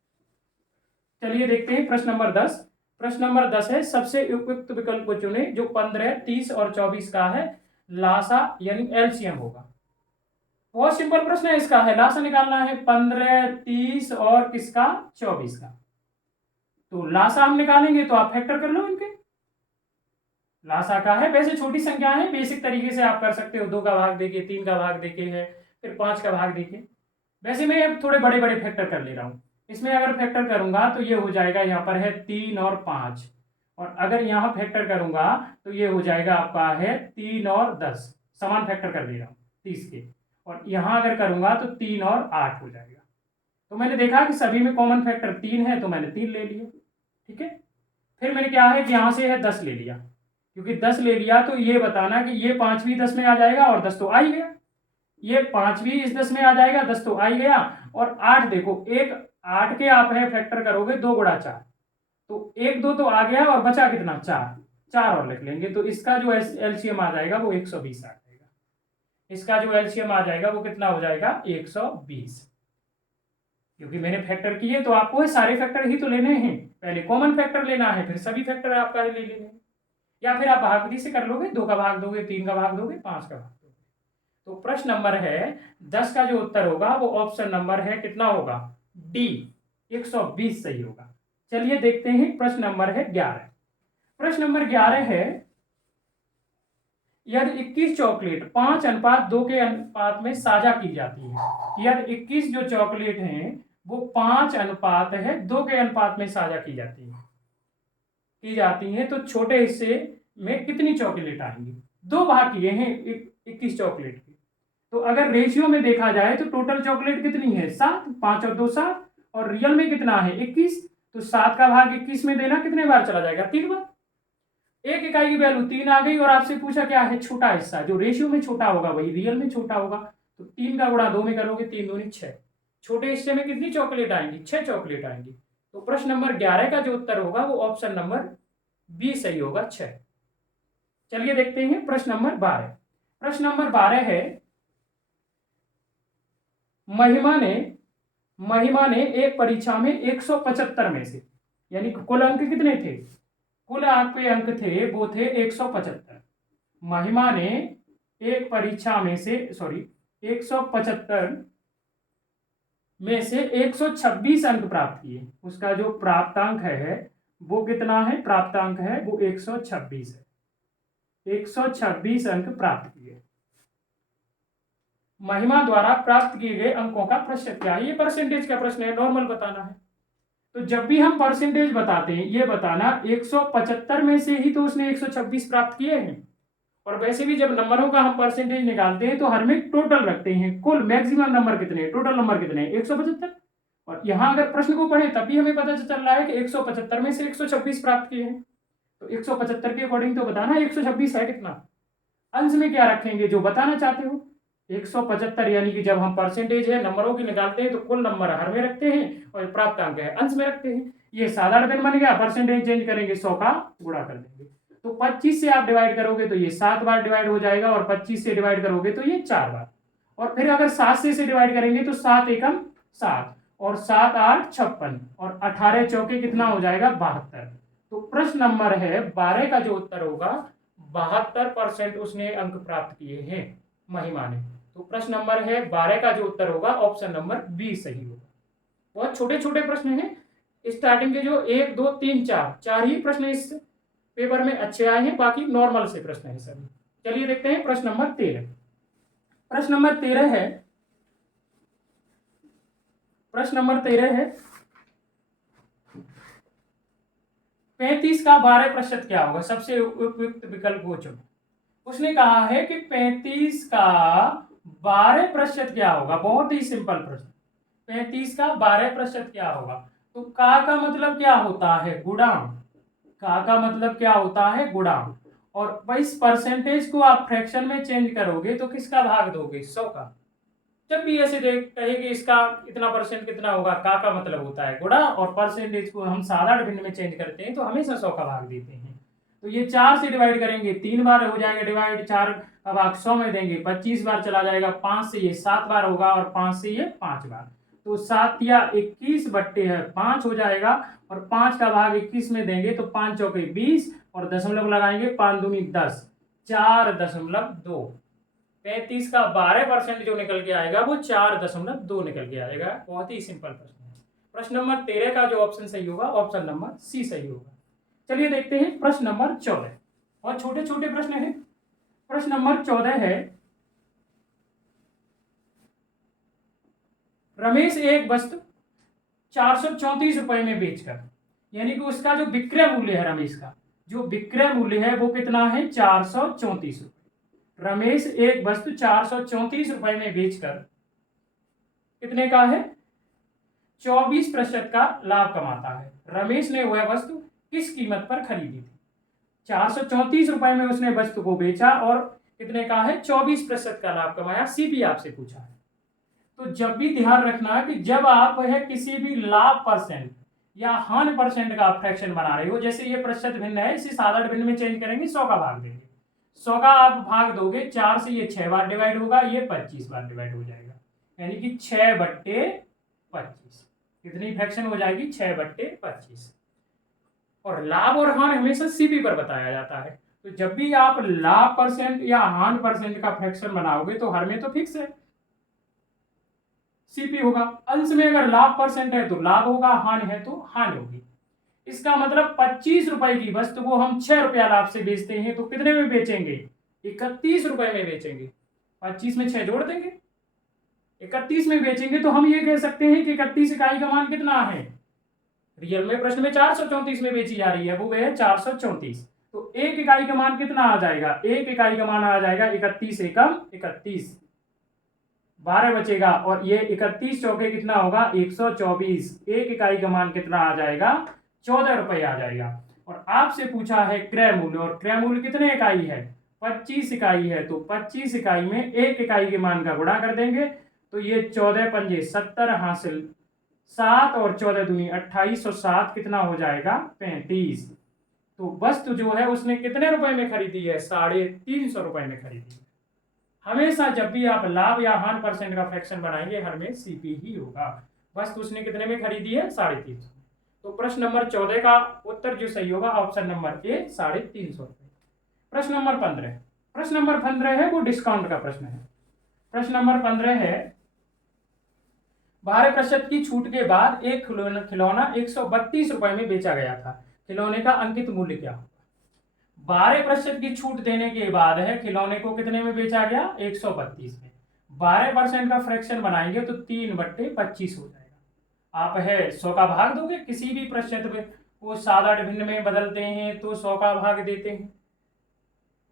चलिए देखते हैं प्रश्न नंबर 10। प्रश्न नंबर 10 है, सबसे उपयुक्त विकल्प को चुने जो 15, 30 और 24 का है। लासा यानी एलसीएम होगा। बहुत सिंपल प्रश्न है इसका, है लासा निकालना है 15, 30 और किसका? 24 का। तो लासा हम निकालेंगे तो आप फैक्टर कर लो इनके। लासा का है, वैसे छोटी संख्या है, बेसिक तरीके से आप कर सकते हो। 2 का भाग देके, 3 का भाग देके है, फिर 5 का भाग देके। वैसे मैं अब थोड़े बड़े बड़े फैक्टर कर ले रहा हूं। इसमें अगर फैक्टर करूंगा तो ये हो जाएगा, यहाँ पर है 3 और 5, और अगर यहाँ फैक्टर करूंगा तो ये हो जाएगा आपका है 3 और 10। समान फैक्टर कर ले रहा हूँ 30 के, और यहाँ अगर करूंगा तो 3 और 8 हो जाएगा। तो मैंने देखा कि सभी में कॉमन फैक्टर 3 है, तो मैंने 3 ले लिया। ठीक है, फिर मैंने क्या है कि यहाँ से है 10 ले लिया, क्योंकि 10 ले लिया तो ये बताना कि ये 5 भी 10 में आ जाएगा और 10 तो आ ही गया। ये 5 भी इस 10 में आ जाएगा, 10 तो आ ही गया। और 8 देखो, एक 8 के आप है फैक्टर करोगे 2 गुणा 4, तो 1 2 तो आ गया और बचा कितना? 4। 4 और लिख लेंगे, तो इसका जो एलसीएम आ जाएगा वो 120 आ जाएगा। इसका जो एलसीएम आ जाएगा वो कितना हो जाएगा? 120। क्योंकि मैंने फैक्टर किए तो आपको सारे फैक्टर ही तो लेने हैं, पहले कॉमन फैक्टर लेना है, फिर सभी फैक्टर आपका ले लेने हैं। या फिर आप भागविधि से कर लोगे, 2 का भाग दोगे, 3 का भाग दोगे, 5 का भाग दोगे। तो प्रश्न नंबर है 10 का जो उत्तर होगा वो ऑप्शन नंबर है कितना होगा? डी, 120 सही होगा। चलिए देखते हैं प्रश्न नंबर है 11। प्रश्न नंबर 11 है, यदि 21 चॉकलेट 5:2 के अनुपात में साझा की जाती है, यदि 21 जो चॉकलेट हैं वो 5:2 के अनुपात में साझा की जाती है, तो छोटे हिस्से में कितनी चॉकलेट आएंगी? 2 भाग किए हैं 21 चॉकलेट के, तो अगर रेशियो में देखा जाए तो टोटल चॉकलेट कितनी है? 7। 5 और 2 7, और रियल में कितना है? 21। तो 7 का भाग 21 में देना कितने बार चला जाएगा? 3 बार। एक इकाई की वैल्यू 3 आ गई, और आपसे पूछा क्या है? छोटा हिस्सा। जो रेशियो में छोटा होगा वही रियल में छोटा होगा, तो 3 का गुणा 2 में करोगे, 3 दूनी 6। छोटे हिस्से में कितनी चॉकलेट आएंगी? 6 चॉकलेट आएंगी। तो प्रश्न नंबर 11 का जो उत्तर होगा वो ऑप्शन नंबर बी सही होगा, 6। चलिए देखते हैं प्रश्न नंबर 12। प्रश्न नंबर 12 है, महिमा ने एक परीक्षा में 175 में से, यानी कुल अंक कितने थे? कुल आपके अंक थे वो थे 175। महिमा ने एक परीक्षा में से 175 में से 126 अंक प्राप्त किए। उसका जो प्राप्तांक है वो कितना है? प्राप्तांक है वो 126 है। 126 अंक प्राप्त किए। महिमा द्वारा प्राप्त किए गए अंकों का प्रतिशत क्या है? ये परसेंटेज का प्रश्न है, नॉर्मल बताना है। तो जब भी हम परसेंटेज बताते हैं ये बताना 175 में से ही तो उसने 126 प्राप्त किए हैं। और वैसे भी जब नंबरों का हम परसेंटेज निकालते हैं तो हर में टोटल रखते हैं, कुल मैक्सिमम नंबर कितने हैं, टोटल नंबर कितने हैं? 175। और यहां अगर प्रश्न को पढ़े तभी हमें पता चल रहा है कि 175 में से 126 प्राप्त किए हैं, तो 175 के अकॉर्डिंग तो बताना 126 है कितना। अंश में क्या रखेंगे? जो बताना चाहते हो। 175 यानी कि जब हम परसेंटेज है नंबरों की निकालते हैं तो कुल नंबर हर में रखते हैं और प्राप्तांक है अंश में रखते हैं। ये साधारण बन गया, परसेंटेज चेंज करेंगे 100 का गुणा कर देंगे, तो 25 से आप डिवाइड करोगे तो ये 7 बार डिवाइड हो जाएगा, और 25 से डिवाइड करोगे तो ये 4 बार, और फिर अगर 7 से डिवाइड करेंगे तो 7 एकम 7, और 7 8 56, और 18 चौके कितना हो जाएगा? 72। तो प्रश्न नंबर है 12 का जो उत्तर होगा 72% उसने अंक प्राप्त किए हैं महिमा ने। तो प्रश्न नंबर है 12 का जो उत्तर होगा ऑप्शन नंबर बी सही होगा। बहुत छोटे छोटे प्रश्न हैं, स्टार्टिंग के जो 1 2 3 4 ही प्रश्न इस पेपर में अच्छे आए हैं, बाकी नॉर्मल से प्रश्न है सभी। चलिए देखते हैं प्रश्न नंबर 13। प्रश्न नंबर 13 है, प्रश्न नंबर 13 है, 35 का 12% क्या होगा? सबसे उपयुक्त विकल्प वो चुनो। उसने कहा है कि 35 का 12% क्या होगा? बहुत ही सिंपल प्रश्न। 35 का 12% क्या होगा? तो का मतलब क्या होता है? गुणांक। का मतलब क्या होता है? गुणांक। और इस परसेंटेज को आप फ्रैक्शन में चेंज करोगे तो किसका भाग दोगे? 100 का। जब भी ऐसे देख कहे कि इसका इतना परसेंट कितना होगा, का मतलब होता है गुणा, और परसेंटेज को हम सादा भिन्न में चेंज करते हैं तो हमेशा 100 का भाग देते हैं। तो ये 4 से डिवाइड करेंगे, 3 बार हो जाएगा डिवाइड, 4 का भाग 100 में देंगे, 25 बार चला जाएगा, 5 से ये 7 बार होगा और 5 से ये 5 बार, तो 7 या 21 बट्टे है 5 हो जाएगा, और 5 का भाग 21 में देंगे तो 5 चौके 20, और दशमलव लगाएंगे, 5 दूनी 10, 4.2। 35 का 12% जो निकल के आएगा वो 4.2 निकल के आएगा। बहुत ही सिंपल प्रश्न है। प्रश्न नंबर 13 का जो ऑप्शन सही होगा, ऑप्शन नंबर सी सही होगा। चलिए देखते हैं प्रश्न नंबर 14। और छोटे छोटे प्रश्न है। प्रश्न नंबर 14 है, रमेश एक वस्तु 434 रुपए में बेचकर, यानी कि उसका जो विक्रय मूल्य है, रमेश का जो विक्रय मूल्य है वो कितना है? 434 रुपए। रमेश एक वस्तु 434 रुपए में बेचकर कितने का है? 24% का लाभ कमाता है। रमेश ने वह वस्तु किस कीमत पर खरीदी थी? 434 रुपए में उसने वस्तु को बेचा और कितने का है? 24% का लाभ कमाया। सीपी आपसे पूछा है। तो जब भी ध्यान रखना कि जब आप है किसी भी लाभ परसेंट या हानि परसेंट का फ्रैक्शन बना रहे हो, जैसे ये प्रतिशत भिन्न है, इसे साधारण भिन्न में चेंज करेंगे, 100 का भाग देंगे। 100 का आप भाग दोगे, 4 से ये 6 बार डिवाइड होगा, ये 25 बार डिवाइड हो जाएगा, यानी कि 6/25। कितनी फ्रैक्शन हो जाएगी? 6/25। और लाभ और हानि हमेशा सीपी पर बताया जाता है। तो जब भी आप लाभ परसेंट या हानि परसेंट का फ्रैक्शन बनाओगे तो हर में तो फिक्स है, सीपी होगा। अंश में अगर लाभ परसेंट है तो लाभ होगा, हानि है तो हानि होगी। इसका मतलब 25 रुपए की वस्तु को हम 6 रुपया लाभ से बेचते हैं तो कितने में बेचेंगे? 31 रुपए में बेचेंगे। 25 में 6 जोड़ देंगे, 31 में बेचेंगे, तो हम ये कह सकते हैं कि 31 इकाई का मान कितना है? रियल में प्रश्न में 434 में बेची जा रही है, वो है 434। तो एक इकाई का मान कितना आ जाएगा? एक इकाई का मान आ जाएगा 31 एकम 31, 12 बचेगा, और ये 31 चौके कितना होगा? 124। एक इकाई का मान कितना आ जाएगा? 14 रुपए आ जाएगा। और आपसे पूछा है क्रय मूल्य, और क्रय मूल्य कितने इकाई है? 25 इकाई है। तो 25 इकाई में एक इकाई के मान का गुणा कर देंगे, तो ये 14 पंजे 70 हासिल, 7 और 14 दूनी 28, और 7 कितना हो जाएगा? 35। तो वस्तु जो है उसने कितने रुपए में खरीदी है? 350 रुपए में खरीदी है। हमेशा जब भी आप लाभ या हानि परसेंट का फ्रैक्शन बनाएंगे, हर में सीपी ही होगा। वस्तु उसने कितने में खरीदी है? 350। तो प्रश्न नंबर 14 का उत्तर जो सही होगा, ऑप्शन नंबर ए 350 रुपए। प्रश्न नंबर 15। प्रश्न नंबर 15 है वो डिस्काउंट का प्रश्न है। प्रश्न नंबर 15 है, 12% की छूट के बाद एक खिलौना 132 रुपए में बेचा गया था। खिलौने का अंकित मूल्य क्या होगा? 12% की छूट देने के बाद है खिलौने को कितने में बेचा गया? 132 में। 12% का फ्रैक्शन बनाएंगे तो 3/25 हो जाएगा। आप है 100 का भाग दोगे, किसी भी प्रतिशत में वो सादा भिन्न में बदलते हैं तो 100 का भाग देते हैं।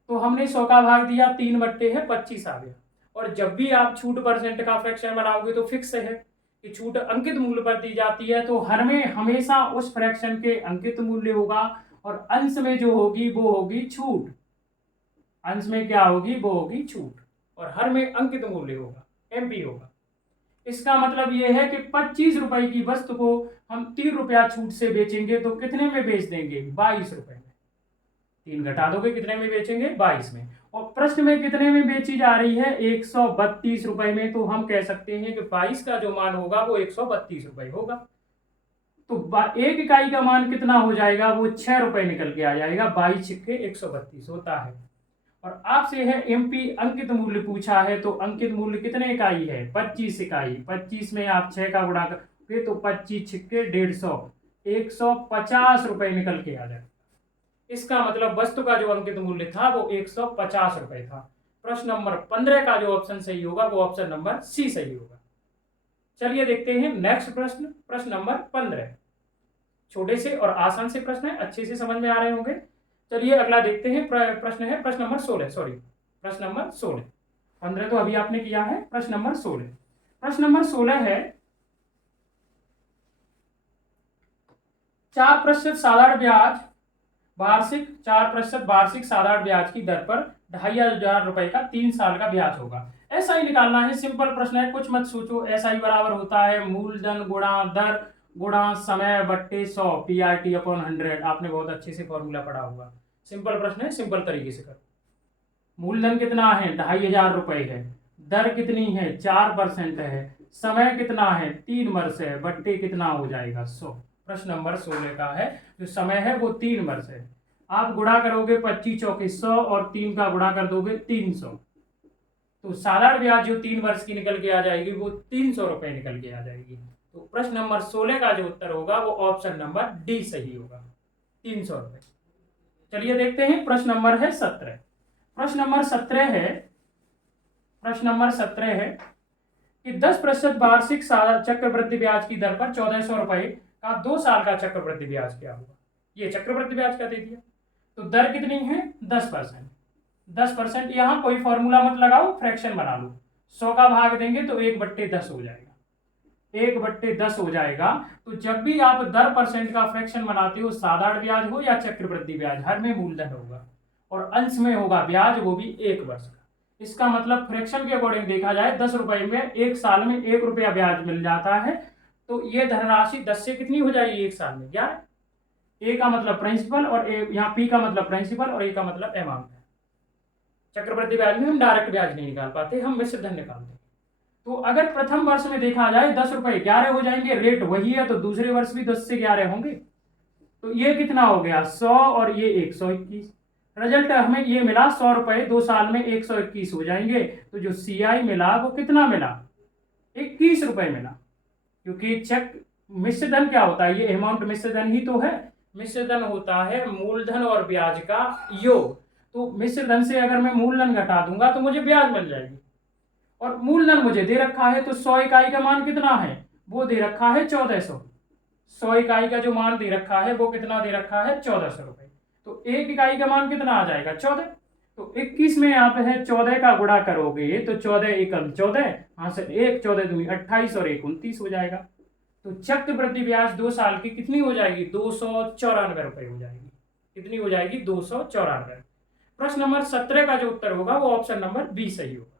तो हमने 100 का भाग दिया, 3/25 आ गया। और जब भी आप छूट परसेंट का फ्रैक्शन बनाओगे तो फिक्स है कि छूट अंकित मूल्य पर दी जाती है, तो हर में हमेशा उस फ्रैक्शन के अंकित मूल्य होगा, और अंश में जो होगी वो होगी छूट। अंश में क्या होगी? वो होगी छूट, और हर में अंकित मूल्य होगा, एमपी होगा। इसका मतलब यह है कि 25 रुपए की वस्तु को हम 3 रुपया छूट से बेचेंगे तो कितने में बेच देंगे? 22 रुपए में। 3 घटा दोगे, कितने में बेचेंगे? 22 में। और प्रश्न में कितने में बेची जा रही है? 132 रुपए में। तो हम कह सकते हैं कि 22 का जो मान होगा वो 132 रुपए होगा। तो एक इकाई का मान कितना हो जाएगा? वो 6 रुपए निकल के आ जाएगा। 22 छक्के 132 होता है। और आपसे है एमपी अंकित मूल्य पूछा है, तो अंकित मूल्य कितने इकाई है? 25 इकाई। 25 में आप 6 का गुणा करोगे तो 25 छक्के 150, 150 रुपए निकल के आ जाएगा। इसका मतलब वस्तु का जो अंकित मूल्य था वो 150 रुपए था। प्रश्न नंबर 15 का जो ऑप्शन सही होगा वो ऑप्शन नंबर सी सही होगा। चलिए देखते हैं नेक्स्ट प्रश्न। प्रश्न नंबर 15 छोटे से और आसान से प्रश्न है, अच्छे से समझ में आ रहे होंगे। चलिए अगला देखते हैं। प्रश्न है प्रश्न नंबर 16, सॉरी प्रश्न नंबर 16। 15 तो अभी आपने किया है। प्रश्न नंबर 16। प्रश्न नंबर 16 है, 4% साधारण ब्याज वार्षिक 4% वार्षिक साधारण ब्याज की दर पर 2500 रुपए का 3 साल का ब्याज होगा। ऐसा ही निकालना है, सिंपल प्रश्न है, कुछ मत सोचो। ऐसा ही बराबर होता है मूलधन गुणा दर गुणा समय बट्टे 100 PRT अपॉन 100। आपने बहुत अच्छे से फॉर्मूला पढ़ा होगा। सिंपल प्रश्न है, सिंपल तरीके से करो। मूलधन कितना है 2500 रुपए है, दर कितनी है 4% है, समय कितना है 3 वर्ष है, बट्टे कितना हो जाएगा 100। प्रश्न नंबर 16 का है, जो समय है वो 3 वर्ष है। आप गुणा करोगे 25 चौके 100 और 3 का गुणा कर दोगे 300, तो साधारण ब्याज जो 3 वर्ष की निकल के आ जाएगी वो 300 रुपए निकल के आ जाएगी। तो प्रश्न नंबर 16 का जो उत्तर होगा वो ऑप्शन नंबर डी सही होगा, 300 रुपए। चलिए देखते हैं प्रश्न नंबर है 17। प्रश्न नंबर 17 है कि 10% वार्षिक चक्रवृद्धि ब्याज की दर पर 1400 रुपए का 2 साल का चक्रवृद्धि ब्याज क्या होगा। ये चक्रवृद्धि ब्याज का दे दिया, तो दर कितनी है 10%। 10% यहाँ कोई फॉर्मूला मत लगाओ, फ्रैक्शन बना लो। 100 का भाग देंगे तो 1/10 हो जाएगा, 1/10 हो जाएगा। तो जब भी आप दर परसेंट का फ्रैक्शन बनाते हो, साधारण ब्याज हो या चक्रवृद्धि ब्याज, हर में मूलधन होगा और अंश में होगा ब्याज, वो भी 1 वर्ष का। इसका मतलब फ्रैक्शन के अकॉर्डिंग देखा जाए 10 रुपए में 1 साल में 1 रुपया ब्याज मिल जाता है। तो ये धनराशि 10 से कितनी हो जाएगी 1 साल में 11। ए का मतलब प्रिंसिपल और यहाँ पी का मतलब प्रिंसिपल और ए का मतलब अमाउंट है। चक्रवृद्धि ब्याज में हम डायरेक्ट ब्याज नहीं निकाल पाते, हम मिश्र धन निकालते हैं। तो अगर प्रथम वर्ष में देखा जाए 10 रुपए 11 हो जाएंगे, रेट वही है, तो दूसरे वर्ष भी 10 से 11 होंगे। तो ये कितना हो गया 100 और ये 121। रिजल्ट हमें ये मिला 100 रुपए 2 साल में 121 हो जाएंगे। तो जो CI मिला वो कितना मिला 21 रुपए मिला, क्योंकि चेक मिश्र धन क्या होता है, ये अमाउंट मिश्र धन ही तो है। मिश्र धन होता है मूलधन और ब्याज का योग। तो मिश्र धन से अगर मैं मूलधन घटा दूंगा तो मुझे ब्याज मिल जाएगी, और मूलधन मुझे दे रखा है, तो 100 इकाई का मान कितना है, वो दे रखा है 1400। 100 इकाई का जो मान दे रखा है वो कितना दे रखा है 1400 रुपए। तो 1 इकाई का मान कितना आ जाएगा 14। तो 21 में आप है 14 का गुणा करोगे तो 14 एकम 14, हाँ सर 1 14 दूनी 28 और 1 29 हो जाएगा। तो चक्रवृद्धि ब्याज 2 साल की कितनी हो जाएगी 294 रुपए हो जाएगी। कितनी हो जाएगी 294। प्रश्न नंबर 17 का जो उत्तर होगा वो ऑप्शन नंबर बी सही होगा।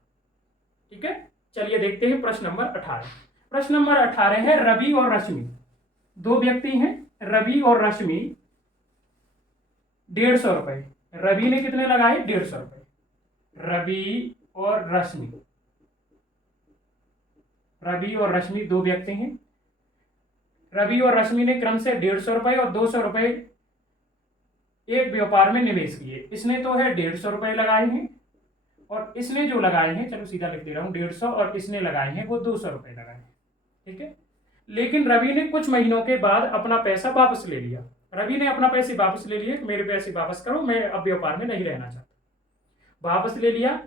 ठीक है, चलिए देखते हैं प्रश्न नंबर 18। प्रश्न नंबर 18 है रवि और रश्मि, दो व्यक्ति हैं, रवि और रश्मि 150 रुपए। रवि ने कितने लगाए 150 रुपए। रवि और रश्मि दो व्यक्ति हैं। रवि और रश्मि ने क्रम से 150 रुपए और 200 रुपए एक व्यापार में निवेश किए। इसने तो है 150 रुपए लगाए हैं और इसने जो लगाए हैं, चलो सीधा लिख दे रहा हूं 150, और इसने लगाए हैं वो 200 रुपए लगाए हैं। ठीक है, लेकिन रवि ने कुछ महीनों के बाद अपना पैसा वापस ले लिया। रवि ने अपना पैसे वापस ले लिए, मेरे पैसे वापस करो, मैं अब व्यापार में नहीं रहना चाहता। वापस ले लिया।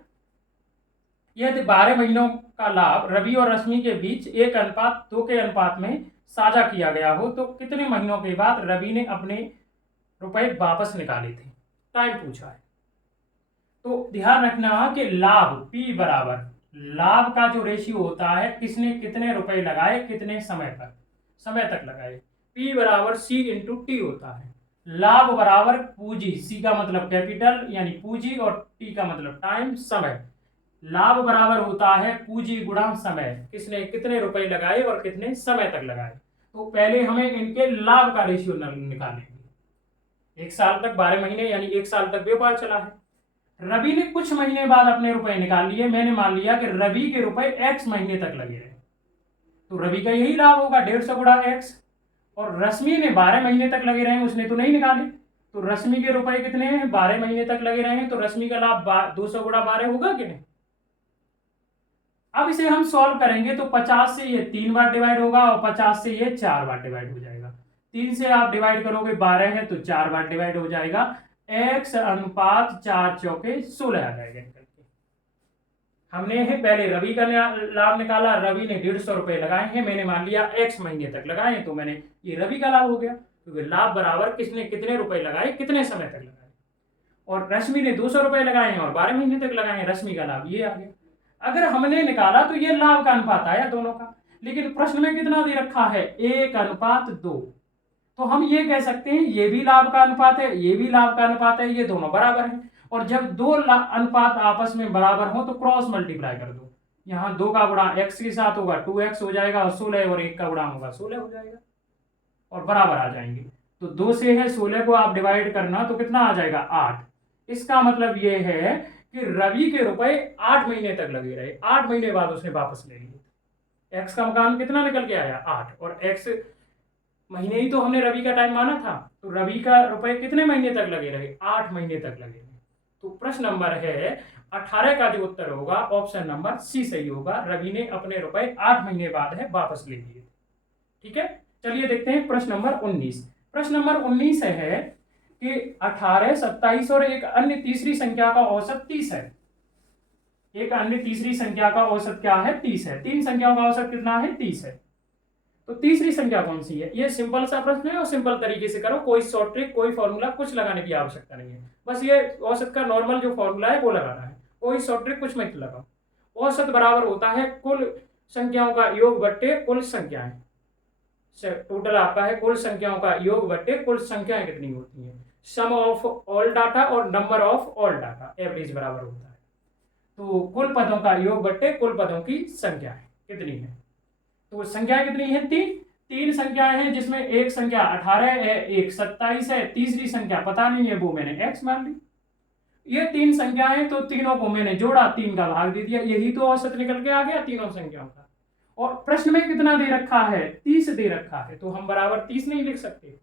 यदि 12 महीनों का लाभ रवि और रश्मि के बीच 1:2 के अनुपात में साझा किया गया हो तो कितने महीनों के बाद रवि ने अपने रुपए वापस निकाले थे, टाइम पूछा है। तो ध्यान रखना कि लाभ P बराबर लाभ का जो रेशियो होता है, किसने कितने रुपए लगाए कितने समय तक लगाए, P बराबर C इंटू टी होता है। लाभ बराबर पूंजी, C का मतलब कैपिटल यानी पूंजी और T का मतलब टाइम समय। लाभ बराबर होता है पूंजी गुणा समय, किसने कितने रुपए लगाए और कितने समय तक लगाए। तो पहले हमें इनके लाभ का रेशियो निकालेंगे। 1 साल तक 12 महीने यानी 1 साल तक व्यापार चला है। रवि ने कुछ महीने बाद अपने रुपए निकाल लिए। मैंने मान लिया कि रवि के रुपए X महीने तक लगे रहे, तो रवि का यही लाभ होगा 150 गुणा X। और रश्मि ने 12 महीने तक लगे रहे, उसने तो नहीं निकाले, तो रश्मि के रुपए कितने हैं 12 महीने तक लगे रहे हैं, तो रश्मि का लाभ 200 गुणा 12 होगा कि नहीं। अब इसे हम सॉल्व करेंगे तो 50 से ये 3 बार डिवाइड होगा और 50 से ये 4 बार डिवाइड हो जाएगा। 3 से आप डिवाइड करोगे 12 है तो 4 बार डिवाइड हो जाएगा। X अनुपात 4 चौके 16 आ जाएगा निकल के। हमने है पहले रवि का लाभ निकाला, रवि ने 150 रुपए लगाए हैं, मैंने मान लिया X महीने तक लगाए हैं, तो मैंने ये रवि का लाभ हो गया, क्योंकि लाभ बराबर किसने कितने रुपए लगाए कितने समय तक लगाए। और रश्मि ने 200 रुपए लगाए हैं और 12 महीने तक लगाए हैं, रश्मि का लाभ ये आ गया। अगर हमने निकाला तो ये लाभ का अनुपात आया दोनों का, लेकिन प्रश्न में कितना दे रखा है 1:2। तो हम ये कह सकते हैं ये भी लाभ का अनुपात है, ये भी लाभ का अनुपात है, ये दोनों बराबर हैं। और जब दो अनुपात आपस में बराबर हो तो क्रॉस मल्टीप्लाई कर दो। यहाँ 2 का गुणा x के साथ होगा 2x हो जाएगा, और 16 और 1 का गुणा होगा 16 हो जाएगा, और बराबर आ जाएंगे। तो 2 से है 16 को आप डिवाइड करना तो कितना आ जाएगा 8। इसका मतलब ये है कि रवि के रुपए 8 महीने तक लगे रहे, 8 महीने बाद उसने वापस ले लिए। एक्स का मकान कितना निकल के आया 8, और एक्स महीने ही तो हमने रवि का टाइम माना था, तो रवि का रुपए कितने महीने तक लगे रहे 8 महीने तक लगे रहे। तो प्रश्न नंबर है 18 का जो उत्तर होगा ऑप्शन नंबर सी सही होगा, रवि ने अपने रुपए 8 महीने बाद है वापस ले लिए। ठीक है, चलिए देखते हैं प्रश्न नंबर 19। प्रश्न नंबर 19 है कि 18, 27 और एक अन्य तीसरी संख्या का औसत 30 है। एक अन्य तीसरी संख्या का औसत क्या है 30 है। तीन संख्याओं का औसत कितना है 30 है। तो तीसरी संख्या कौन सी है? ये सिंपल सा प्रश्न है और सिंपल तरीके से करो, कोई शॉर्ट ट्रिक कोई फॉर्मूला कुछ लगाने की आवश्यकता नहीं है। बस ये औसत का नॉर्मल जो फॉर्मूला है वो लगाना है, कोई शॉर्ट ट्रिक कुछ मत लगाओ। औसत बराबर होता है कुल संख्याओं का योग बट्टे कुल संख्याएं। टोटल आपका है कुल संख्याओं का योग बट्टे कुल संख्याएं कितनी होती हैं। सम ऑफ ऑल डाटा और number of all data average बराबर होता है। तो कुल पदों का योग बट्टे कुल पदों की संख्या कितनी है। तो संख्या कितनी है तीन संख्याएं हैं, जिसमें एक संख्या 18 है, एक 27 है, तीसरी संख्या पता नहीं है वो मैंने x मान ली। ये तीन संख्याएं तो तीनों को मैंने जोड़ा, 3 का भाग दे दिया, यही तो औसत निकल के आ गया तीनों संख्याओं का। और प्रश्न में कितना दे रखा है 30 दे रखा है, तो हम बराबर 30 नहीं लिख सकते।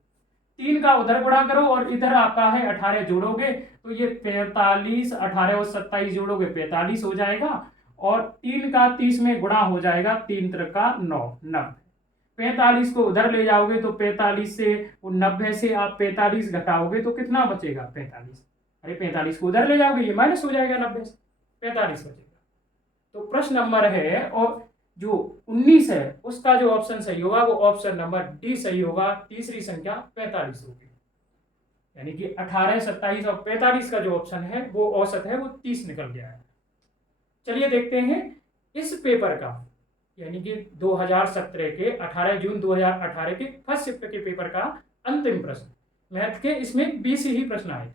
3 का उधर गुणा करो और इधर आपका है 18 जोड़ोगे तो ये 45, 18 और 27 जोड़ोगे 45 हो जाएगा, और 3 का 30 में गुणा हो जाएगा, 3 त्रिक का 9, 90। 45 को उधर ले जाओगे तो 45 से 90 से आप 45 घटाओगे तो कितना बचेगा 45। अरे 45 को उधर ले जाओगे ये माइनस हो जाएगा 90 से, 45 बचेगा। तो प्रश्न नंबर है और जो 19 है उसका जो ऑप्शन सही होगा वो ऑप्शन नंबर डी सही होगा, तीसरी संख्या 45 होगी। यानी कि 18, 27 और 45 का जो ऑप्शन है वो औसत है वो 30 निकल गया है। चलिए देखते हैं इस पेपर का, यानी कि 2017 के 18 जून 2018 के फर्स्ट शिफ्ट के पेपर का अंतिम प्रश्न मैथ के, इसमें 20 ही प्रश्न आए थे।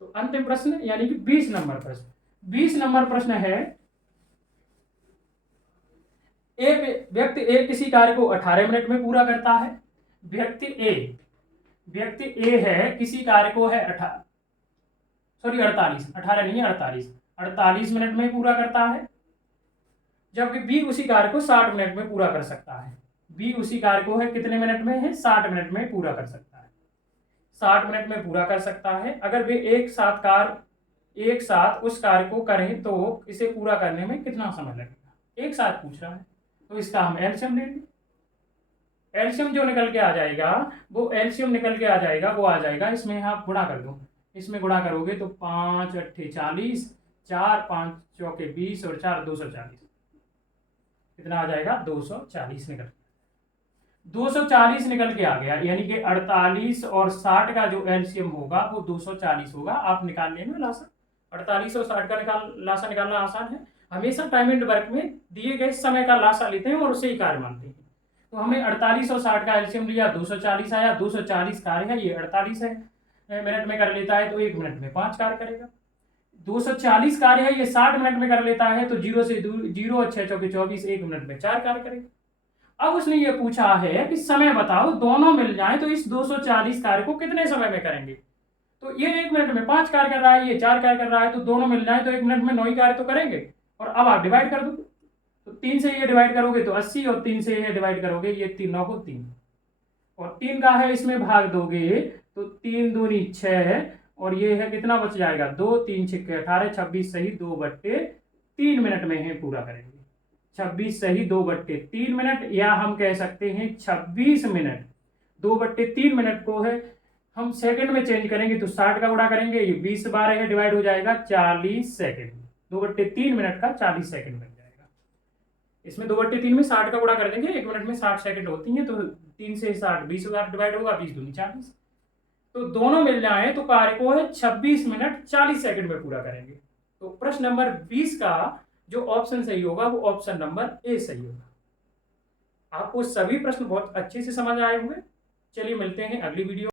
तो अंतिम प्रश्न यानी कि 20 नंबर प्रश्न। 20 नंबर प्रश्न है, एक व्यक्ति ए किसी कार्य को 18 मिनट में पूरा करता है। व्यक्ति ए है किसी कार्य को है 48 मिनट में पूरा करता है, जबकि बी उसी कार्य को 60 मिनट में पूरा कर सकता है। बी उसी कार्य को है कितने मिनट में है 60 मिनट में पूरा कर सकता है। 60 मिनट में पूरा कर सकता है। अगर वे एक साथ उस कार्य को करें तो इसे पूरा करने में कितना समय लगेगा। एक साथ पूछ रहा है तो इसका हम एलसीएम लेंगे। एलसीएम जो निकल के आ जाएगा वो आ जाएगा इसमें आप गुणा कर दो। इसमें गुणा करोगे तो 5 8 40, 4 5 चौके 20 और 4 240, कितना आ जाएगा 240 निकल के आ गया। यानी कि 48 और 60 का जो एलसीएम होगा वो 240 होगा। आप निकाल लेना लासा, 48 और 60 का लासा निकालना आसान है। हमेशा टाइम एंड वर्क में दिए गए समय का लासा लेते हैं और उसे ही कार्य मानते हैं। तो हमने 48 और 60 का एलसीएम लिया, 240 आया। 240 कार्य है, ये 48 है मिनट में कर लेता है तो 1 मिनट में 5 कार्य करेगा। 240 कार्य है, ये 60 मिनट में कर लेता है तो 0 से 0 6 चौके 24, 1 मिनट में 4 कार्य करेगा। अब उसने ये पूछा है कि समय बताओ, दोनों मिल जाए तो इस 240 कार्य को कितने समय में करेंगे। तो ये 1 मिनट में 5 कार्य कर रहा है, ये 4 कार्य कर रहा है, तो दोनों मिल जाए तो 1 मिनट में 9 ही कार्य तो करेंगे। और अब आप डिवाइड कर दो, तो 3 से ये डिवाइड करोगे तो 80, और 3 से ये डिवाइड करोगे ये 3 9 को 3, और 3 का है इसमें भाग दोगे तो 3 दूनी 6, और ये है कितना बच जाएगा 2 3 6 18, 26 सही 2/3 मिनट में है पूरा करेंगे। 26 सही 2/3 मिनट, या हम कह सकते हैं 26 मिनट। 2/3 मिनट को है हम सेकंड में चेंज करेंगे तो 60 का गुणा करेंगे, ये 20 बार है डिवाइड हो जाएगा 40 सेकंड। 2/3 मिनट का 40 सेकंड बन जाएगा। इसमें 2/3 में 60 का गुणा कर देंगे, 1 मिनट में 60 सेकंड होती है, तो 3 से 60 20 बार डिवाइड होगा, 20 दूनी 40। तो दोनों मिल जाए तो कार्य को है 26 मिनट 40 सेकंड में पूरा करेंगे। तो प्रश्न नंबर 20 का जो ऑप्शन सही होगा वो ऑप्शन नंबर ए सही होगा। आपको सभी प्रश्न बहुत अच्छे से समझ आए होंगे। चलिए मिलते हैं अगली वीडियो